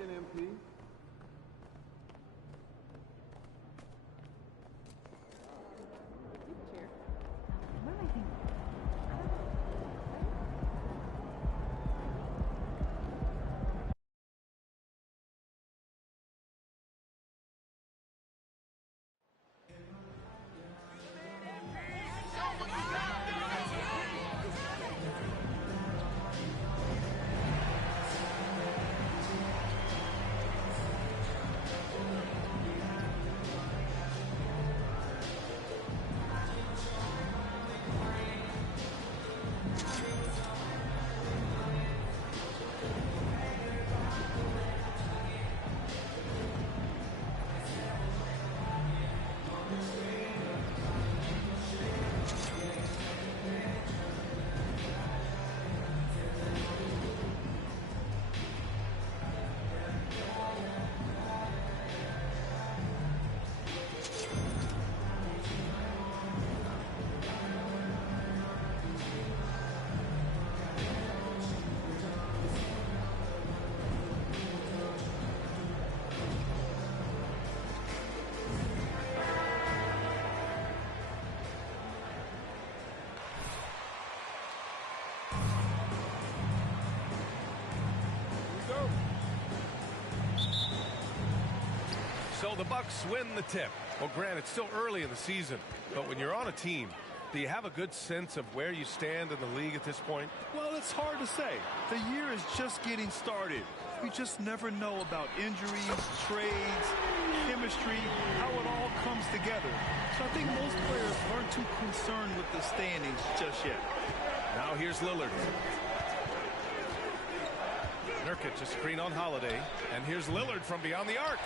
thinking, MP? So the Bucks win the tip. Well, Grant, it's still early in the season, but when you're on a team, do you have a good sense of where you stand in the league at this point? Well, it's hard to say. The year is just getting started. We just never know about injuries, trades, chemistry, how it all comes together. So I think most players aren't too concerned with the standings just yet. Now here's Lillard. Nurkic, a screen on Holiday. And here's Lillard from beyond the arc.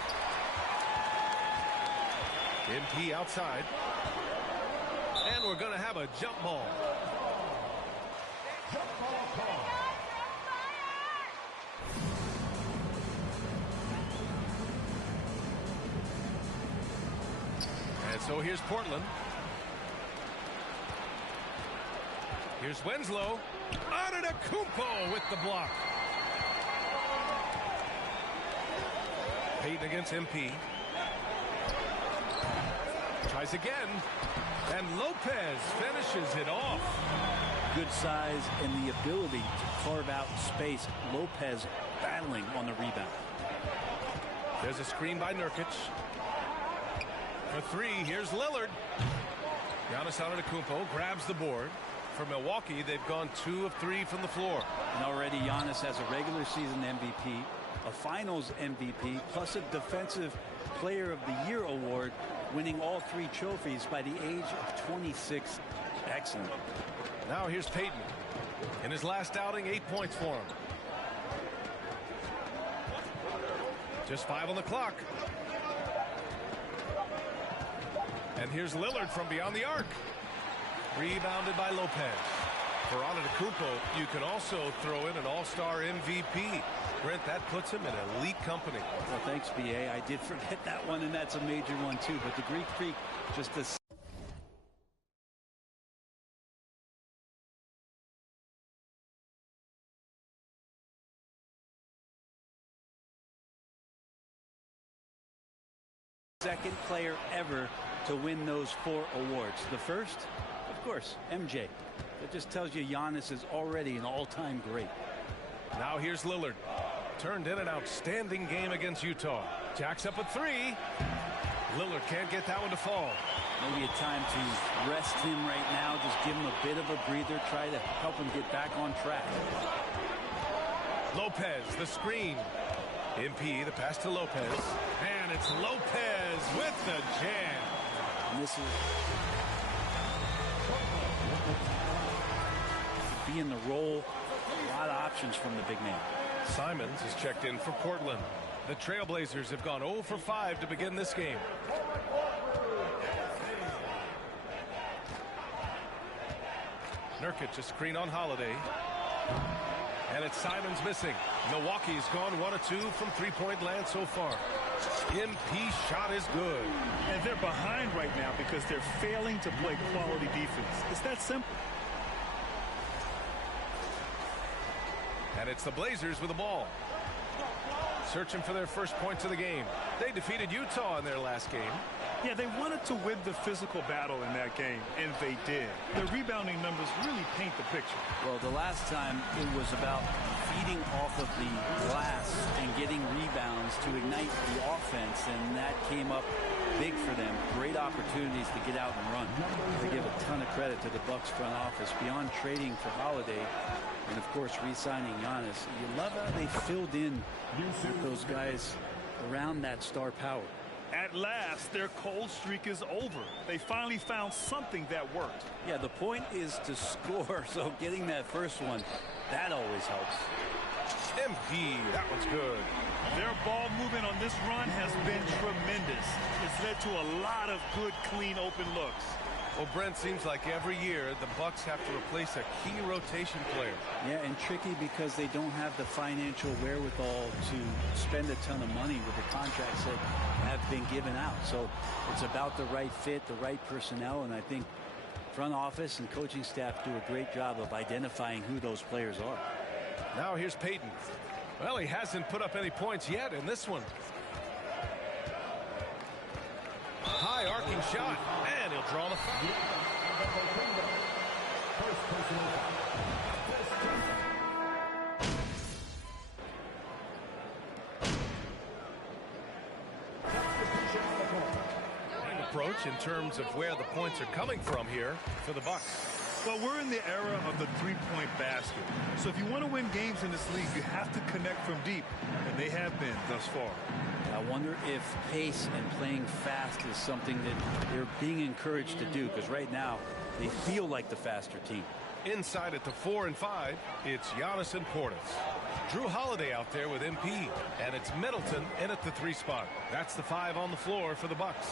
MP outside. And we're going to have a jump ball. And so here's Portland. Here's Winslow. Antetokounmpo with the block. Payton against MP. Tries again. And Lopez finishes it off. Good size and the ability to carve out space. Lopez battling on the rebound. There's a screen by Nurkic. For three, here's Lillard. Giannis Antetokounmpo grabs the board. For Milwaukee, they've gone 2 of 3 from the floor. And already Giannis has a regular season MVP, a finals MVP, plus a defensive player of the year award, winning all 3 trophies by the age of 26. Excellent. Now here's Payton. In his last outing, 8 points for him. Just 5 on the clock. And here's Lillard from beyond the arc. Rebounded by Lopez. For Antetokounmpo, you can also throw in an all-star MVP. Brent, that puts him in elite company. Well, thanks, B.A. I did forget that one, and that's a major one, too. But the Greek Freak, just a second player ever to win those 4 awards. The first, of course, MJ. That just tells you Giannis is already an all-time great. Now here's Lillard. Turned in an outstanding game against Utah. Jacks up a 3. Lillard can't get that one to fall. Maybe a time to rest him right now. Just give him a bit of a breather. Try to help him get back on track. Lopez, the screen. MP, the pass to Lopez. And it's Lopez with the jam. And this is be in the role. A lot of options from the big man. Simons is checked in for Portland. The Trailblazers have gone 0 for 5 to begin this game. Nurkic, a screen on Holiday. And it's Simons missing. Milwaukee's gone 1 of 2 from three-point land so far. MP shot is good. And they're behind right now because they're failing to play quality defense. It's that simple. And it's the Blazers with the ball. searching for their first points of the game. They defeated Utah in their last game. Yeah, they wanted to win the physical battle in that game, and they did. Their rebounding numbers really paint the picture. Well, the last time it was about feeding off of the glass and getting rebounds to ignite the offense, and that came up big for them. Great opportunities to get out and run. They give a ton of credit to the Bucks front office. Beyond trading for Holiday and, of course, re-signing Giannis, you love how they filled in with those guys around that star power. At last, their cold streak is over. They finally found something that worked. Yeah, the point is to score, so getting that first one, that always helps. MP, that one's good. Their ball movement on this run has been tremendous. It's led to a lot of good, clean, open looks. Well, Brent, seems like every year the Bucks have to replace a key rotation player. Yeah, and tricky because they don't have the financial wherewithal to spend a ton of money with the contracts that have been given out. So it's about the right fit, the right personnel, and I think front office and coaching staff do a great job of identifying who those players are. Now here's Payton. Well, he hasn't put up any points yet in this one. High arcing shot, and he'll draw the foul. Approach in terms of where the points are coming from here for the Bucks. Well, we're in the era of the three-point basket. So if you want to win games in this league, you have to connect from deep, and they have been thus far. I wonder if pace and playing fast is something that they're being encouraged to do, because right now they feel like the faster team. Inside at the 4 and 5, it's Giannis and Portis. Drew Holiday out there with MP, and it's Middleton in at the 3 spot. That's the 5 on the floor for the Bucks.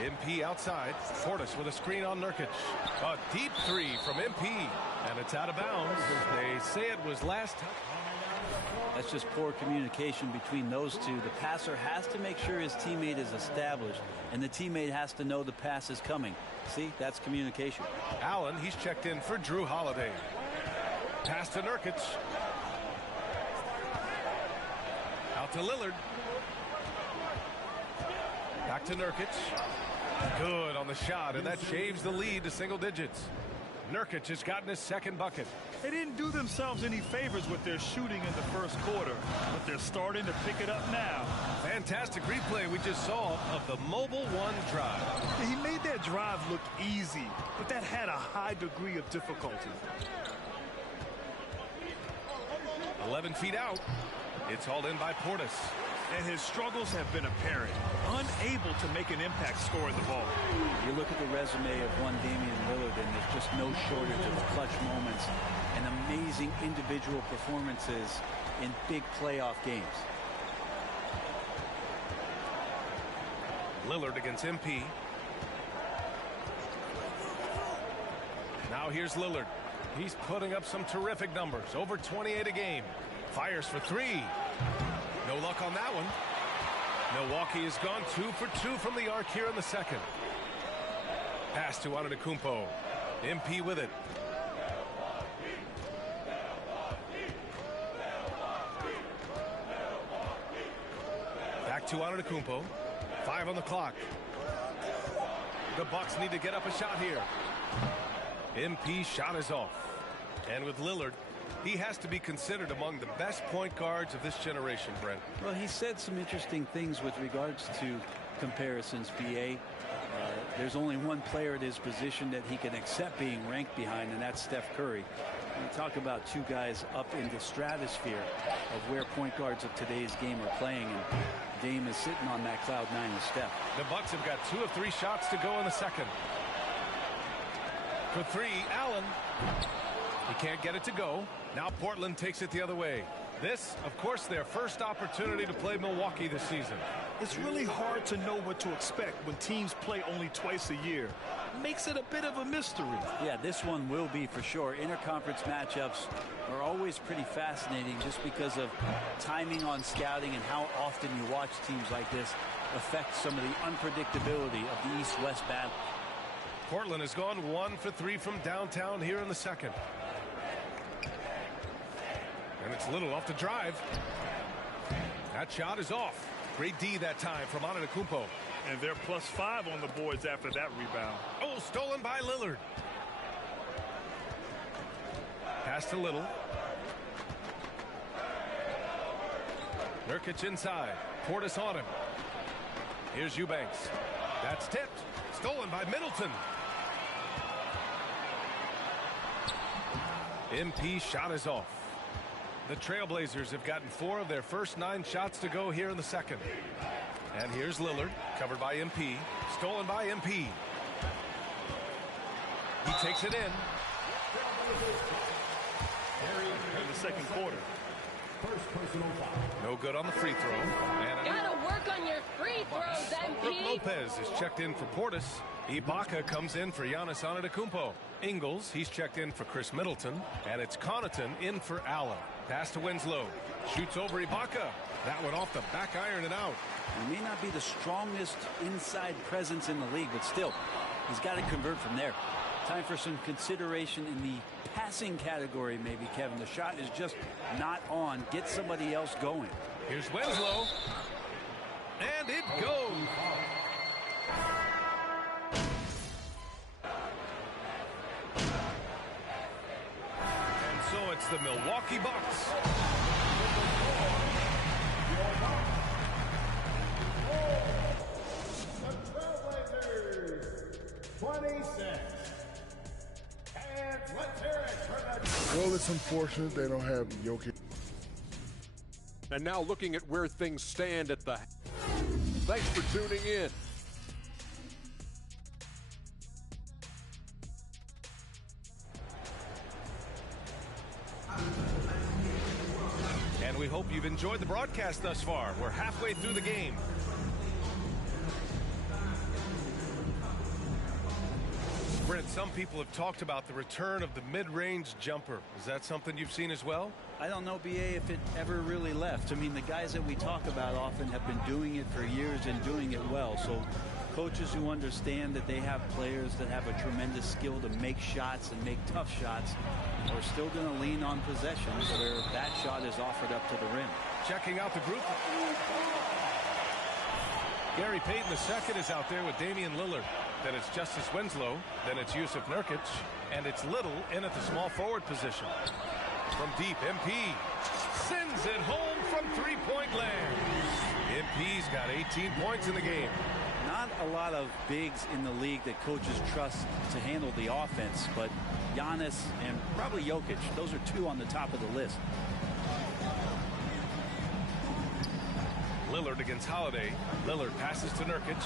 MP outside. Portis with a screen on Nurkic. A deep 3 from MP, and it's out of bounds. They say it was last time. That's just poor communication between those two. The passer has to make sure his teammate is established, and the teammate has to know the pass is coming. See, that's communication. Allen, he's checked in for Drew Holiday. Pass to Nurkic. Out to Lillard. Back to Nurkic. Good on the shot, and that shaves the lead to single digits. Nurkic has gotten his second bucket. They didn't do themselves any favors with their shooting in the first quarter, but they're starting to pick it up now. Fantastic replay we just saw of the mobile 1 drive. He made that drive look easy, but that had a high degree of difficulty. 11 feet out. It's hauled in by Portis. And his struggles have been apparent. Unable to make an impact scoring the ball. You look at the resume of one Damian Lillard, and there's just no shortage of clutch moments and amazing individual performances in big playoff games. Lillard against MP. Now here's Lillard. He's putting up some terrific numbers. Over 28 a game. Fires for 3. No luck on that one. Milwaukee has gone 2 for 2 from the arc here in the second. Pass to Antetokounmpo. MP with it. Back to Antetokounmpo. 5 on the clock. The Bucks need to get up a shot here. MP shot is off. And with Lillard, he has to be considered among the best point guards of this generation, Brent. Well, he said some interesting things with regards to comparisons, BA. There's only one player at his position that he can accept being ranked behind, and that's Steph Curry. You talk about two guys up in the stratosphere of where point guards of today's game are playing, and Dame is sitting on that cloud 9 with Steph. The Bucks have got 2 of 3 shots to go in the second. For 3, Allen. He can't get it to go. Now Portland takes it the other way. This, of course, their first opportunity to play Milwaukee this season. It's really hard to know what to expect when teams play only twice a year. Makes it a bit of a mystery. Yeah, this one will be for sure. Interconference matchups are always pretty fascinating just because of timing on scouting and how often you watch teams like this affect some of the unpredictability of the East-West battle. Portland has gone 1 for 3 from downtown here in the second. And it's Little off the drive. That shot is off. Great D that time from Antetokounmpo. And they're +5 on the boards after that rebound. Oh, stolen by Lillard. Pass to Little. Nurkic inside. Portis on him. Here's Eubanks. That's tipped. Stolen by Middleton. MP shot is off. The Trailblazers have gotten 4 of their first 9 shots to go here in the second. And here's Lillard, covered by MP. Stolen by MP. He takes it in. In the second quarter. No good on the free throw. And Gotta work on your free throws, Brook MP. Lopez is checked in for Portis. Ibaka comes in for Giannis Antetokounmpo. Ingles, he's checked in for Chris Middleton. And it's Connaughton in for Allen. Pass to Winslow. Shoots over Ibaka. That one off the back iron and out. He may not be the strongest inside presence in the league, but still, he's got to convert from there. Time for some consideration in the passing category, maybe, Kevin. The shot is just not on. Get somebody else going. Here's Winslow. And it goes. And so it's the Milwaukee Bucks. Well, it's unfortunate they don't have Jokic. And now looking at where things stand at the... Thanks for tuning in. And we hope you've enjoyed the broadcast thus far. We're halfway through the game. Brent, some people have talked about the return of the mid-range jumper. Is that something you've seen as well? I don't know, BA, if it ever really left. I mean, the guys that we talk about often have been doing it for years and doing it well. So coaches who understand that they have players that have a tremendous skill to make shots and make tough shots are still going to lean on possessions where that shot is offered up to the rim. Checking out the group. Gary Payton II is out there with Damian Lillard. Then it's Justice Winslow. Then it's Yusuf Nurkic. And it's Little in at the small forward position. From deep, MP sends it home from three-point land. MP's got 18 points in the game. Not a lot of bigs in the league that coaches trust to handle the offense, but Giannis and probably Jokic, those are 2 on the top of the list. Lillard against Holiday. Lillard passes to Nurkic.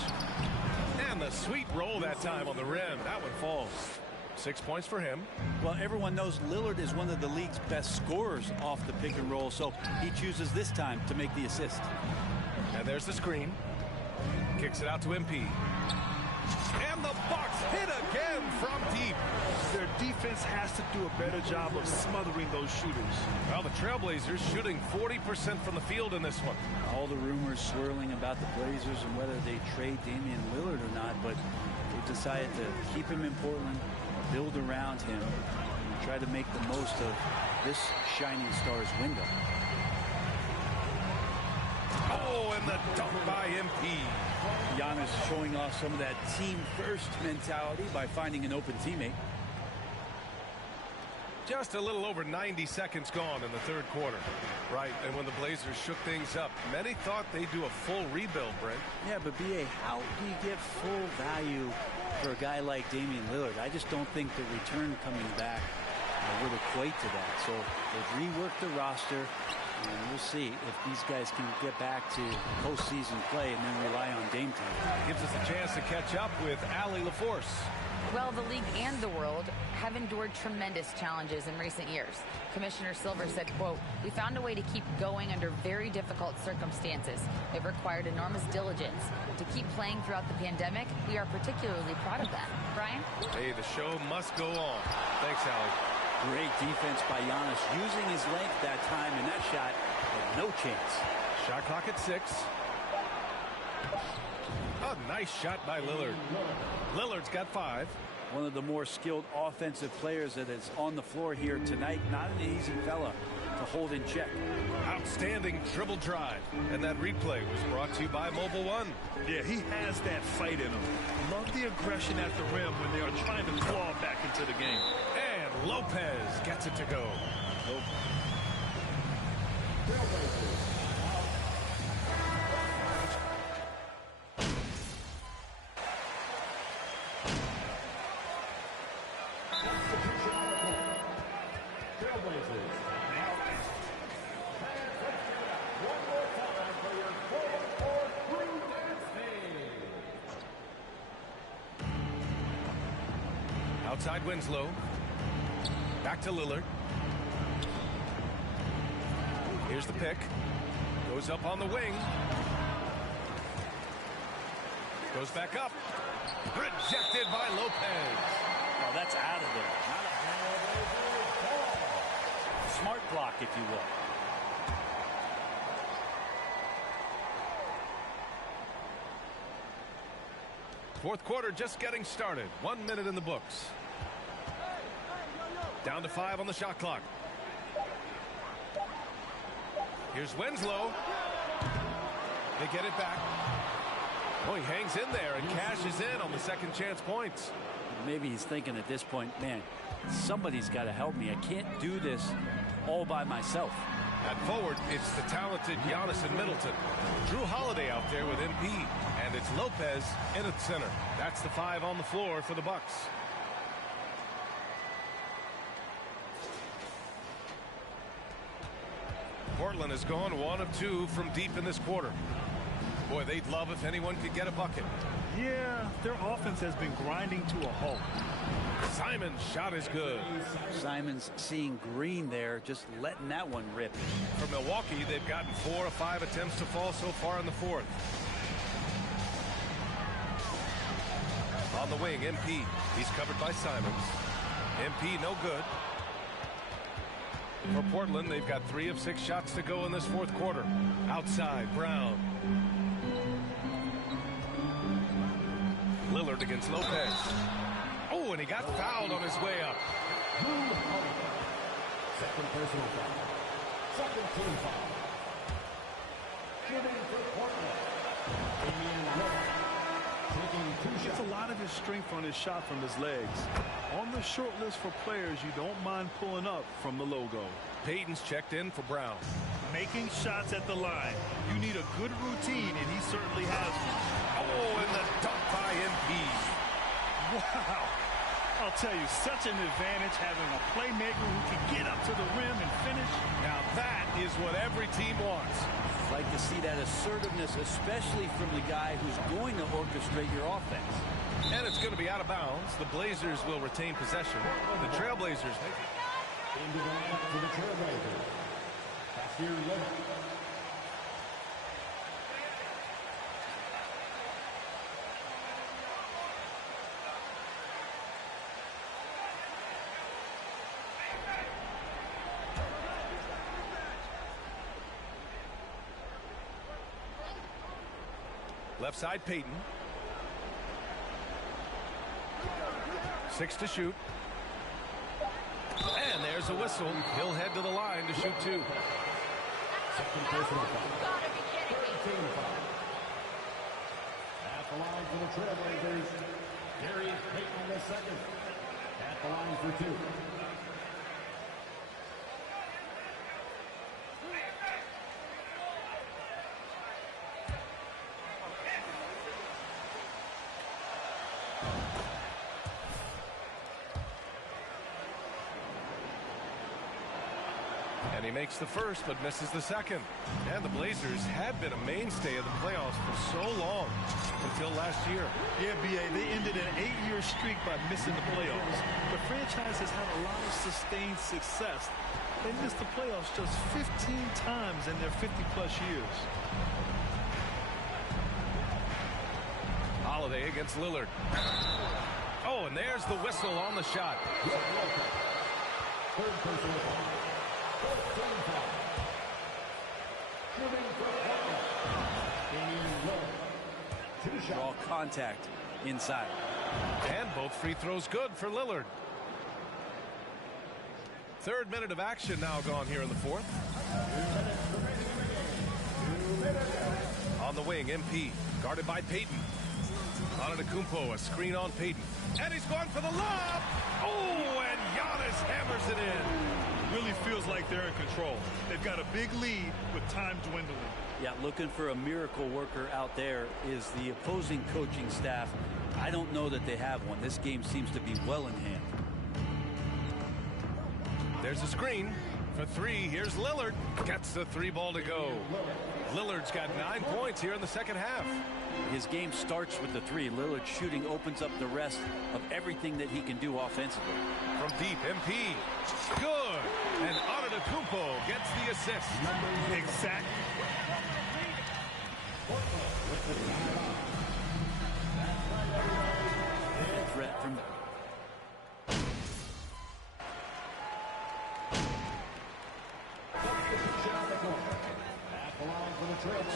And the sweet roll that time on the rim. That one falls. 6 points for him. Well, everyone knows Lillard is one of the league's best scorers off the pick and roll, so he chooses this time to make the assist. And there's the screen. Kicks it out to MP. And the Bucks hit again from deep. Their defense has to do a better job of smothering those shooters. Well, the Trailblazers shooting 40% from the field in this one. All the rumors swirling about the Blazers and whether they trade Damian Lillard or not, but they decided to keep him in Portland, build around him, and try to make the most of this shining star's window. Oh, and the dunk by MP. Giannis showing off some of that team-first mentality by finding an open teammate. Just a little over 90 seconds gone in the third quarter. Right, and when the Blazers shook things up, many thought they'd do a full rebuild, Brent. Yeah, but BA, how do you get full value for a guy like Damian Lillard? I just don't think the return coming back would equate to that. So they've reworked the roster, and we'll see if these guys can get back to postseason play and then rely on Dame time. Gives us a chance to catch up with Allie LaForce. Well, the league and the world have endured tremendous challenges in recent years. Commissioner Silver said, quote, "We found a way to keep going under very difficult circumstances. It required enormous diligence. To keep playing throughout the pandemic, we are particularly proud of that." Brian? Hey, the show must go on. Thanks, Allie. Great defense by Giannis, using his length that time, and that shot had no chance. Shot clock at 6. A nice shot by Lillard. Lillard's got 5. One of the more skilled offensive players that is on the floor here tonight. Not an easy fella to hold in check. Outstanding dribble drive. And that replay was brought to you by Mobile One. Yeah, he has that fight in him. Love the aggression at the rim when they are trying to claw back into the game. And Lopez gets it to go. Outside Winslow. Back to Lillard. Here's the pick. Goes up on the wing. Goes back up. Rejected by Lopez. Oh, that's out of there. Smart block, if you will. Fourth quarter just getting started. 1 minute in the books. Down to 5 on the shot clock. Here's Winslow. They get it back. Oh, he hangs in there and cashes in on the second chance points. Maybe he's thinking at this point, man, somebody's got to help me. I can't do this all by myself. At forward, it's the talented Giannis and Middleton. Drew Holiday out there with MP. And it's Lopez in at center. That's the 5 on the floor for the Bucks. Portland has gone 1 of 2 from deep in this quarter. Boy, they'd love if anyone could get a bucket. Yeah, their offense has been grinding to a halt. Simon's shot is good. Simon's seeing green there, just letting that one rip. For Milwaukee, they've gotten 4 of 5 attempts to fall so far in the fourth. On the wing, MP. He's covered by Simons. MP no good. For Portland, they've got 3 of 6 shots to go in this fourth quarter. Outside, Brown. Lillard against Lopez. Oh, and he got fouled on his way up. Second personal foul. Second team foul. Shooting for Portland. Damian Lillard. He gets a lot of his strength on his shot from his legs. On the short list for players you don't mind pulling up from the logo. Payton's checked in for Brown. Making shots at the line. You need a good routine, and he certainly has one. Oh, and the dunk by MP. Wow. I'll tell you, such an advantage having a playmaker who can get up to the rim and finish. Now that is what every team wants. Like to see that assertiveness, especially from the guy who's going to orchestrate your offense. And it's going to be out of bounds. The Blazers will retain possession. The Trailblazers make it. Into the layup for the Trailblazers. Cashier Lillard. Left side, Payton. 6 to shoot. And there's a whistle. He'll head to the line to shoot 2. Second personal foul. Third team foul. At the line for the Trailblazers, Gary Payton the second. At the line for 2. And he makes the first, but misses the second. And the Blazers had been a mainstay of the playoffs for so long, until last year. Yeah, B.A., they ended an 8-year streak by missing the playoffs. The franchise has had a lot of sustained success. They missed the playoffs just 15 times in their 50-plus years. Holiday against Lillard. Oh, and there's the whistle on the shot. Third personal foul. Fourth team foul. Shooting for Portland. Damian Lillard. 2 shots. All contact inside. And both free throws good for Lillard. Third minute of action now gone here in the fourth. On the wing, MP, guarded by Payton. Antetokounmpo, a screen on Payton. And he's going for the lob! Oh, and Giannis hammers it in. Really feels like they're in control. They've got a big lead with time dwindling. Yeah, looking for a miracle worker out there is the opposing coaching staff. I don't know that they have one. This game seems to be well in hand. There's a screen for three. Here's Lillard. Gets the three ball to go. Lillard's got 9 points here in the second half. His game starts with the three. Lillard shooting opens up the rest of everything that he can do offensively. From deep, MP. Good. And Antetokounmpo gets the assist. Exactly. Threat from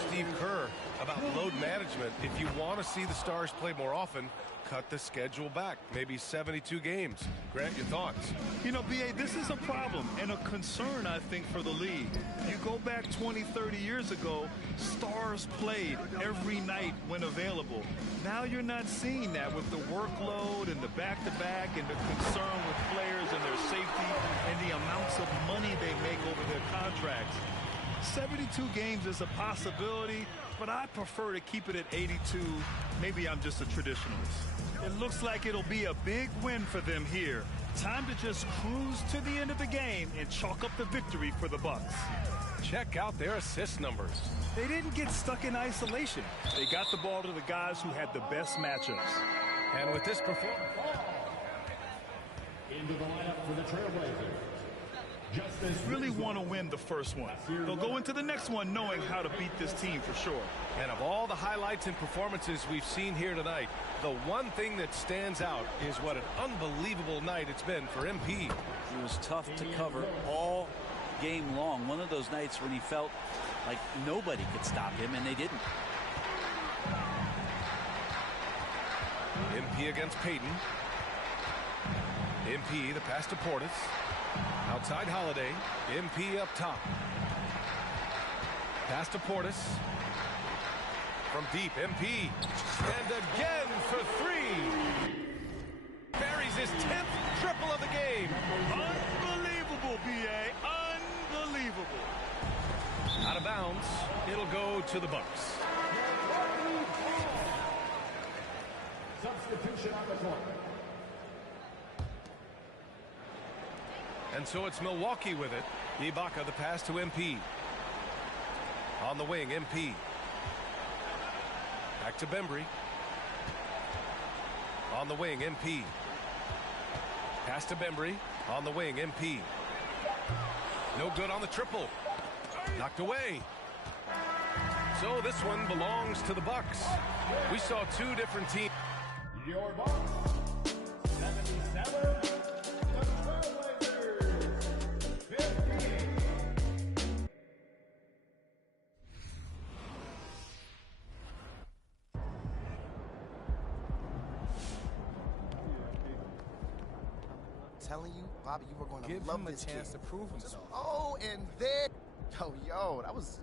Steve Kerr about load management. If you want to see the Stars play more often, cut the schedule back. Maybe 72 games. Grant, your thoughts? You know, B.A., this is a problem and a concern, I think, for the league. You go back 20, 30 years ago, Stars played every night when available. Now you're not seeing that with the workload and the back-to-back and the concern with players and their safety and the amounts of money they make over their contracts. 72 games is a possibility, but I prefer to keep it at 82. Maybe I'm just a traditionalist. It looks like it'll be a big win for them here. Time to just cruise to the end of the game and chalk up the victory for the Bucks. Check out their assist numbers. They didn't get stuck in isolation. They got the ball to the guys who had the best matchups. And with this performance... Into the lineup for the Trailblazers. Really want to win the first one. They'll go into the next one knowing how to beat this team for sure. And of all the highlights and performances we've seen here tonight, the one thing that stands out is what an unbelievable night it's been for MP. It was tough to cover all game long. One of those nights when he felt like nobody could stop him, and they didn't. MP against Payton. MP, the pass to Portis. Outside Holiday. MP up top. Pass to Portis. From deep, MP. And again for three. Buries his 10th triple of the game. Unbelievable, B.A. Unbelievable. Out of bounds. It'll go to the Bucks. Substitution on the court. And so it's Milwaukee with it. Ibaka, the pass to MP. On the wing, MP. Back to Bembry. On the wing, MP. Pass to Bembry. On the wing, MP. No good on the triple. Knocked away. So this one belongs to the Bucks. We saw two different teams. Your Bucks, 77. Telling you, Bobby, you were going to Give love him a this chance kid. to prove himself. Oh, and then, yo, that was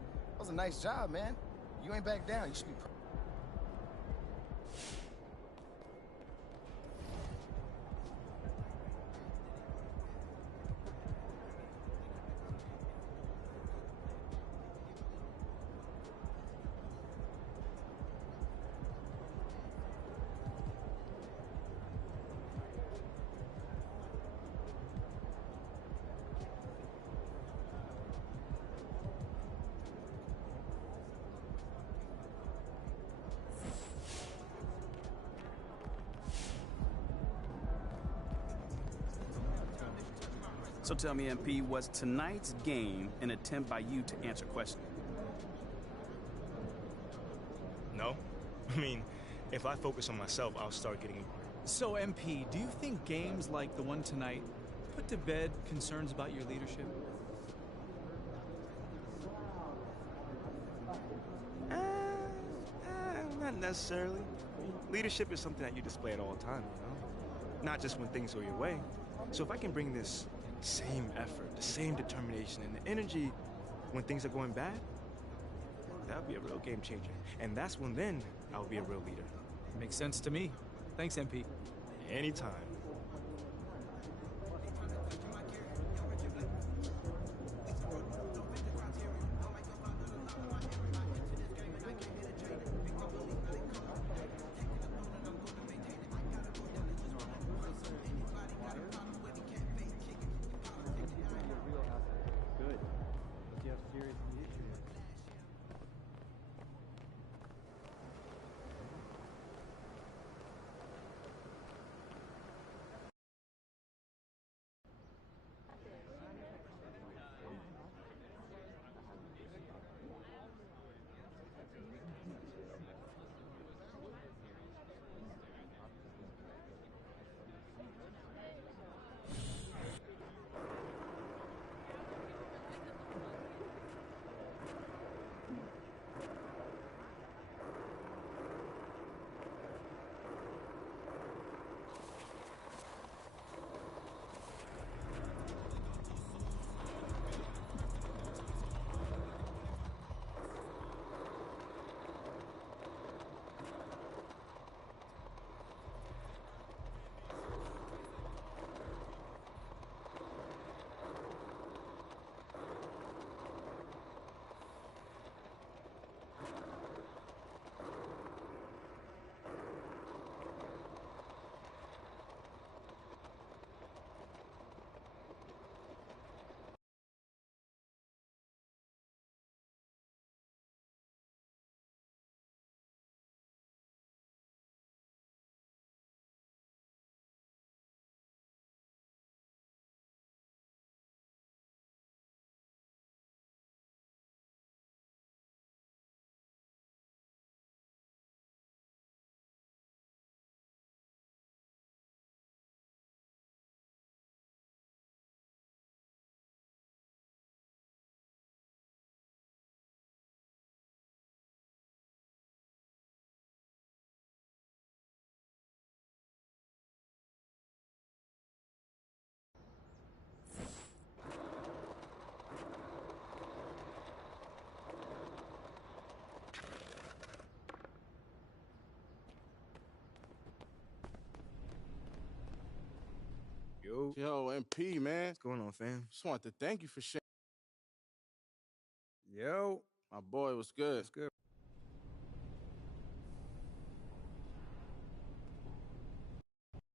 a nice job, man. You ain't back down. You should be proud. So tell me, MP, was tonight's game an attempt by you to answer questions? No. I mean, if I focus on myself, I'll start getting... So, MP, do you think games like the one tonight put to bed concerns about your leadership? Not necessarily. Leadership is something that you display at all times, you know? Not just when things go your way. So if I can bring this same effort, the same determination, and the energy when things are going bad, that would be a real game changer. And that's when then I'll be a real leader. Makes sense to me. Thanks, MP. Anytime. Good. You have serious issues. Yo, MP, man. What's going on, fam? Just wanted to thank you for sharing. Yo. My boy was good. That's good.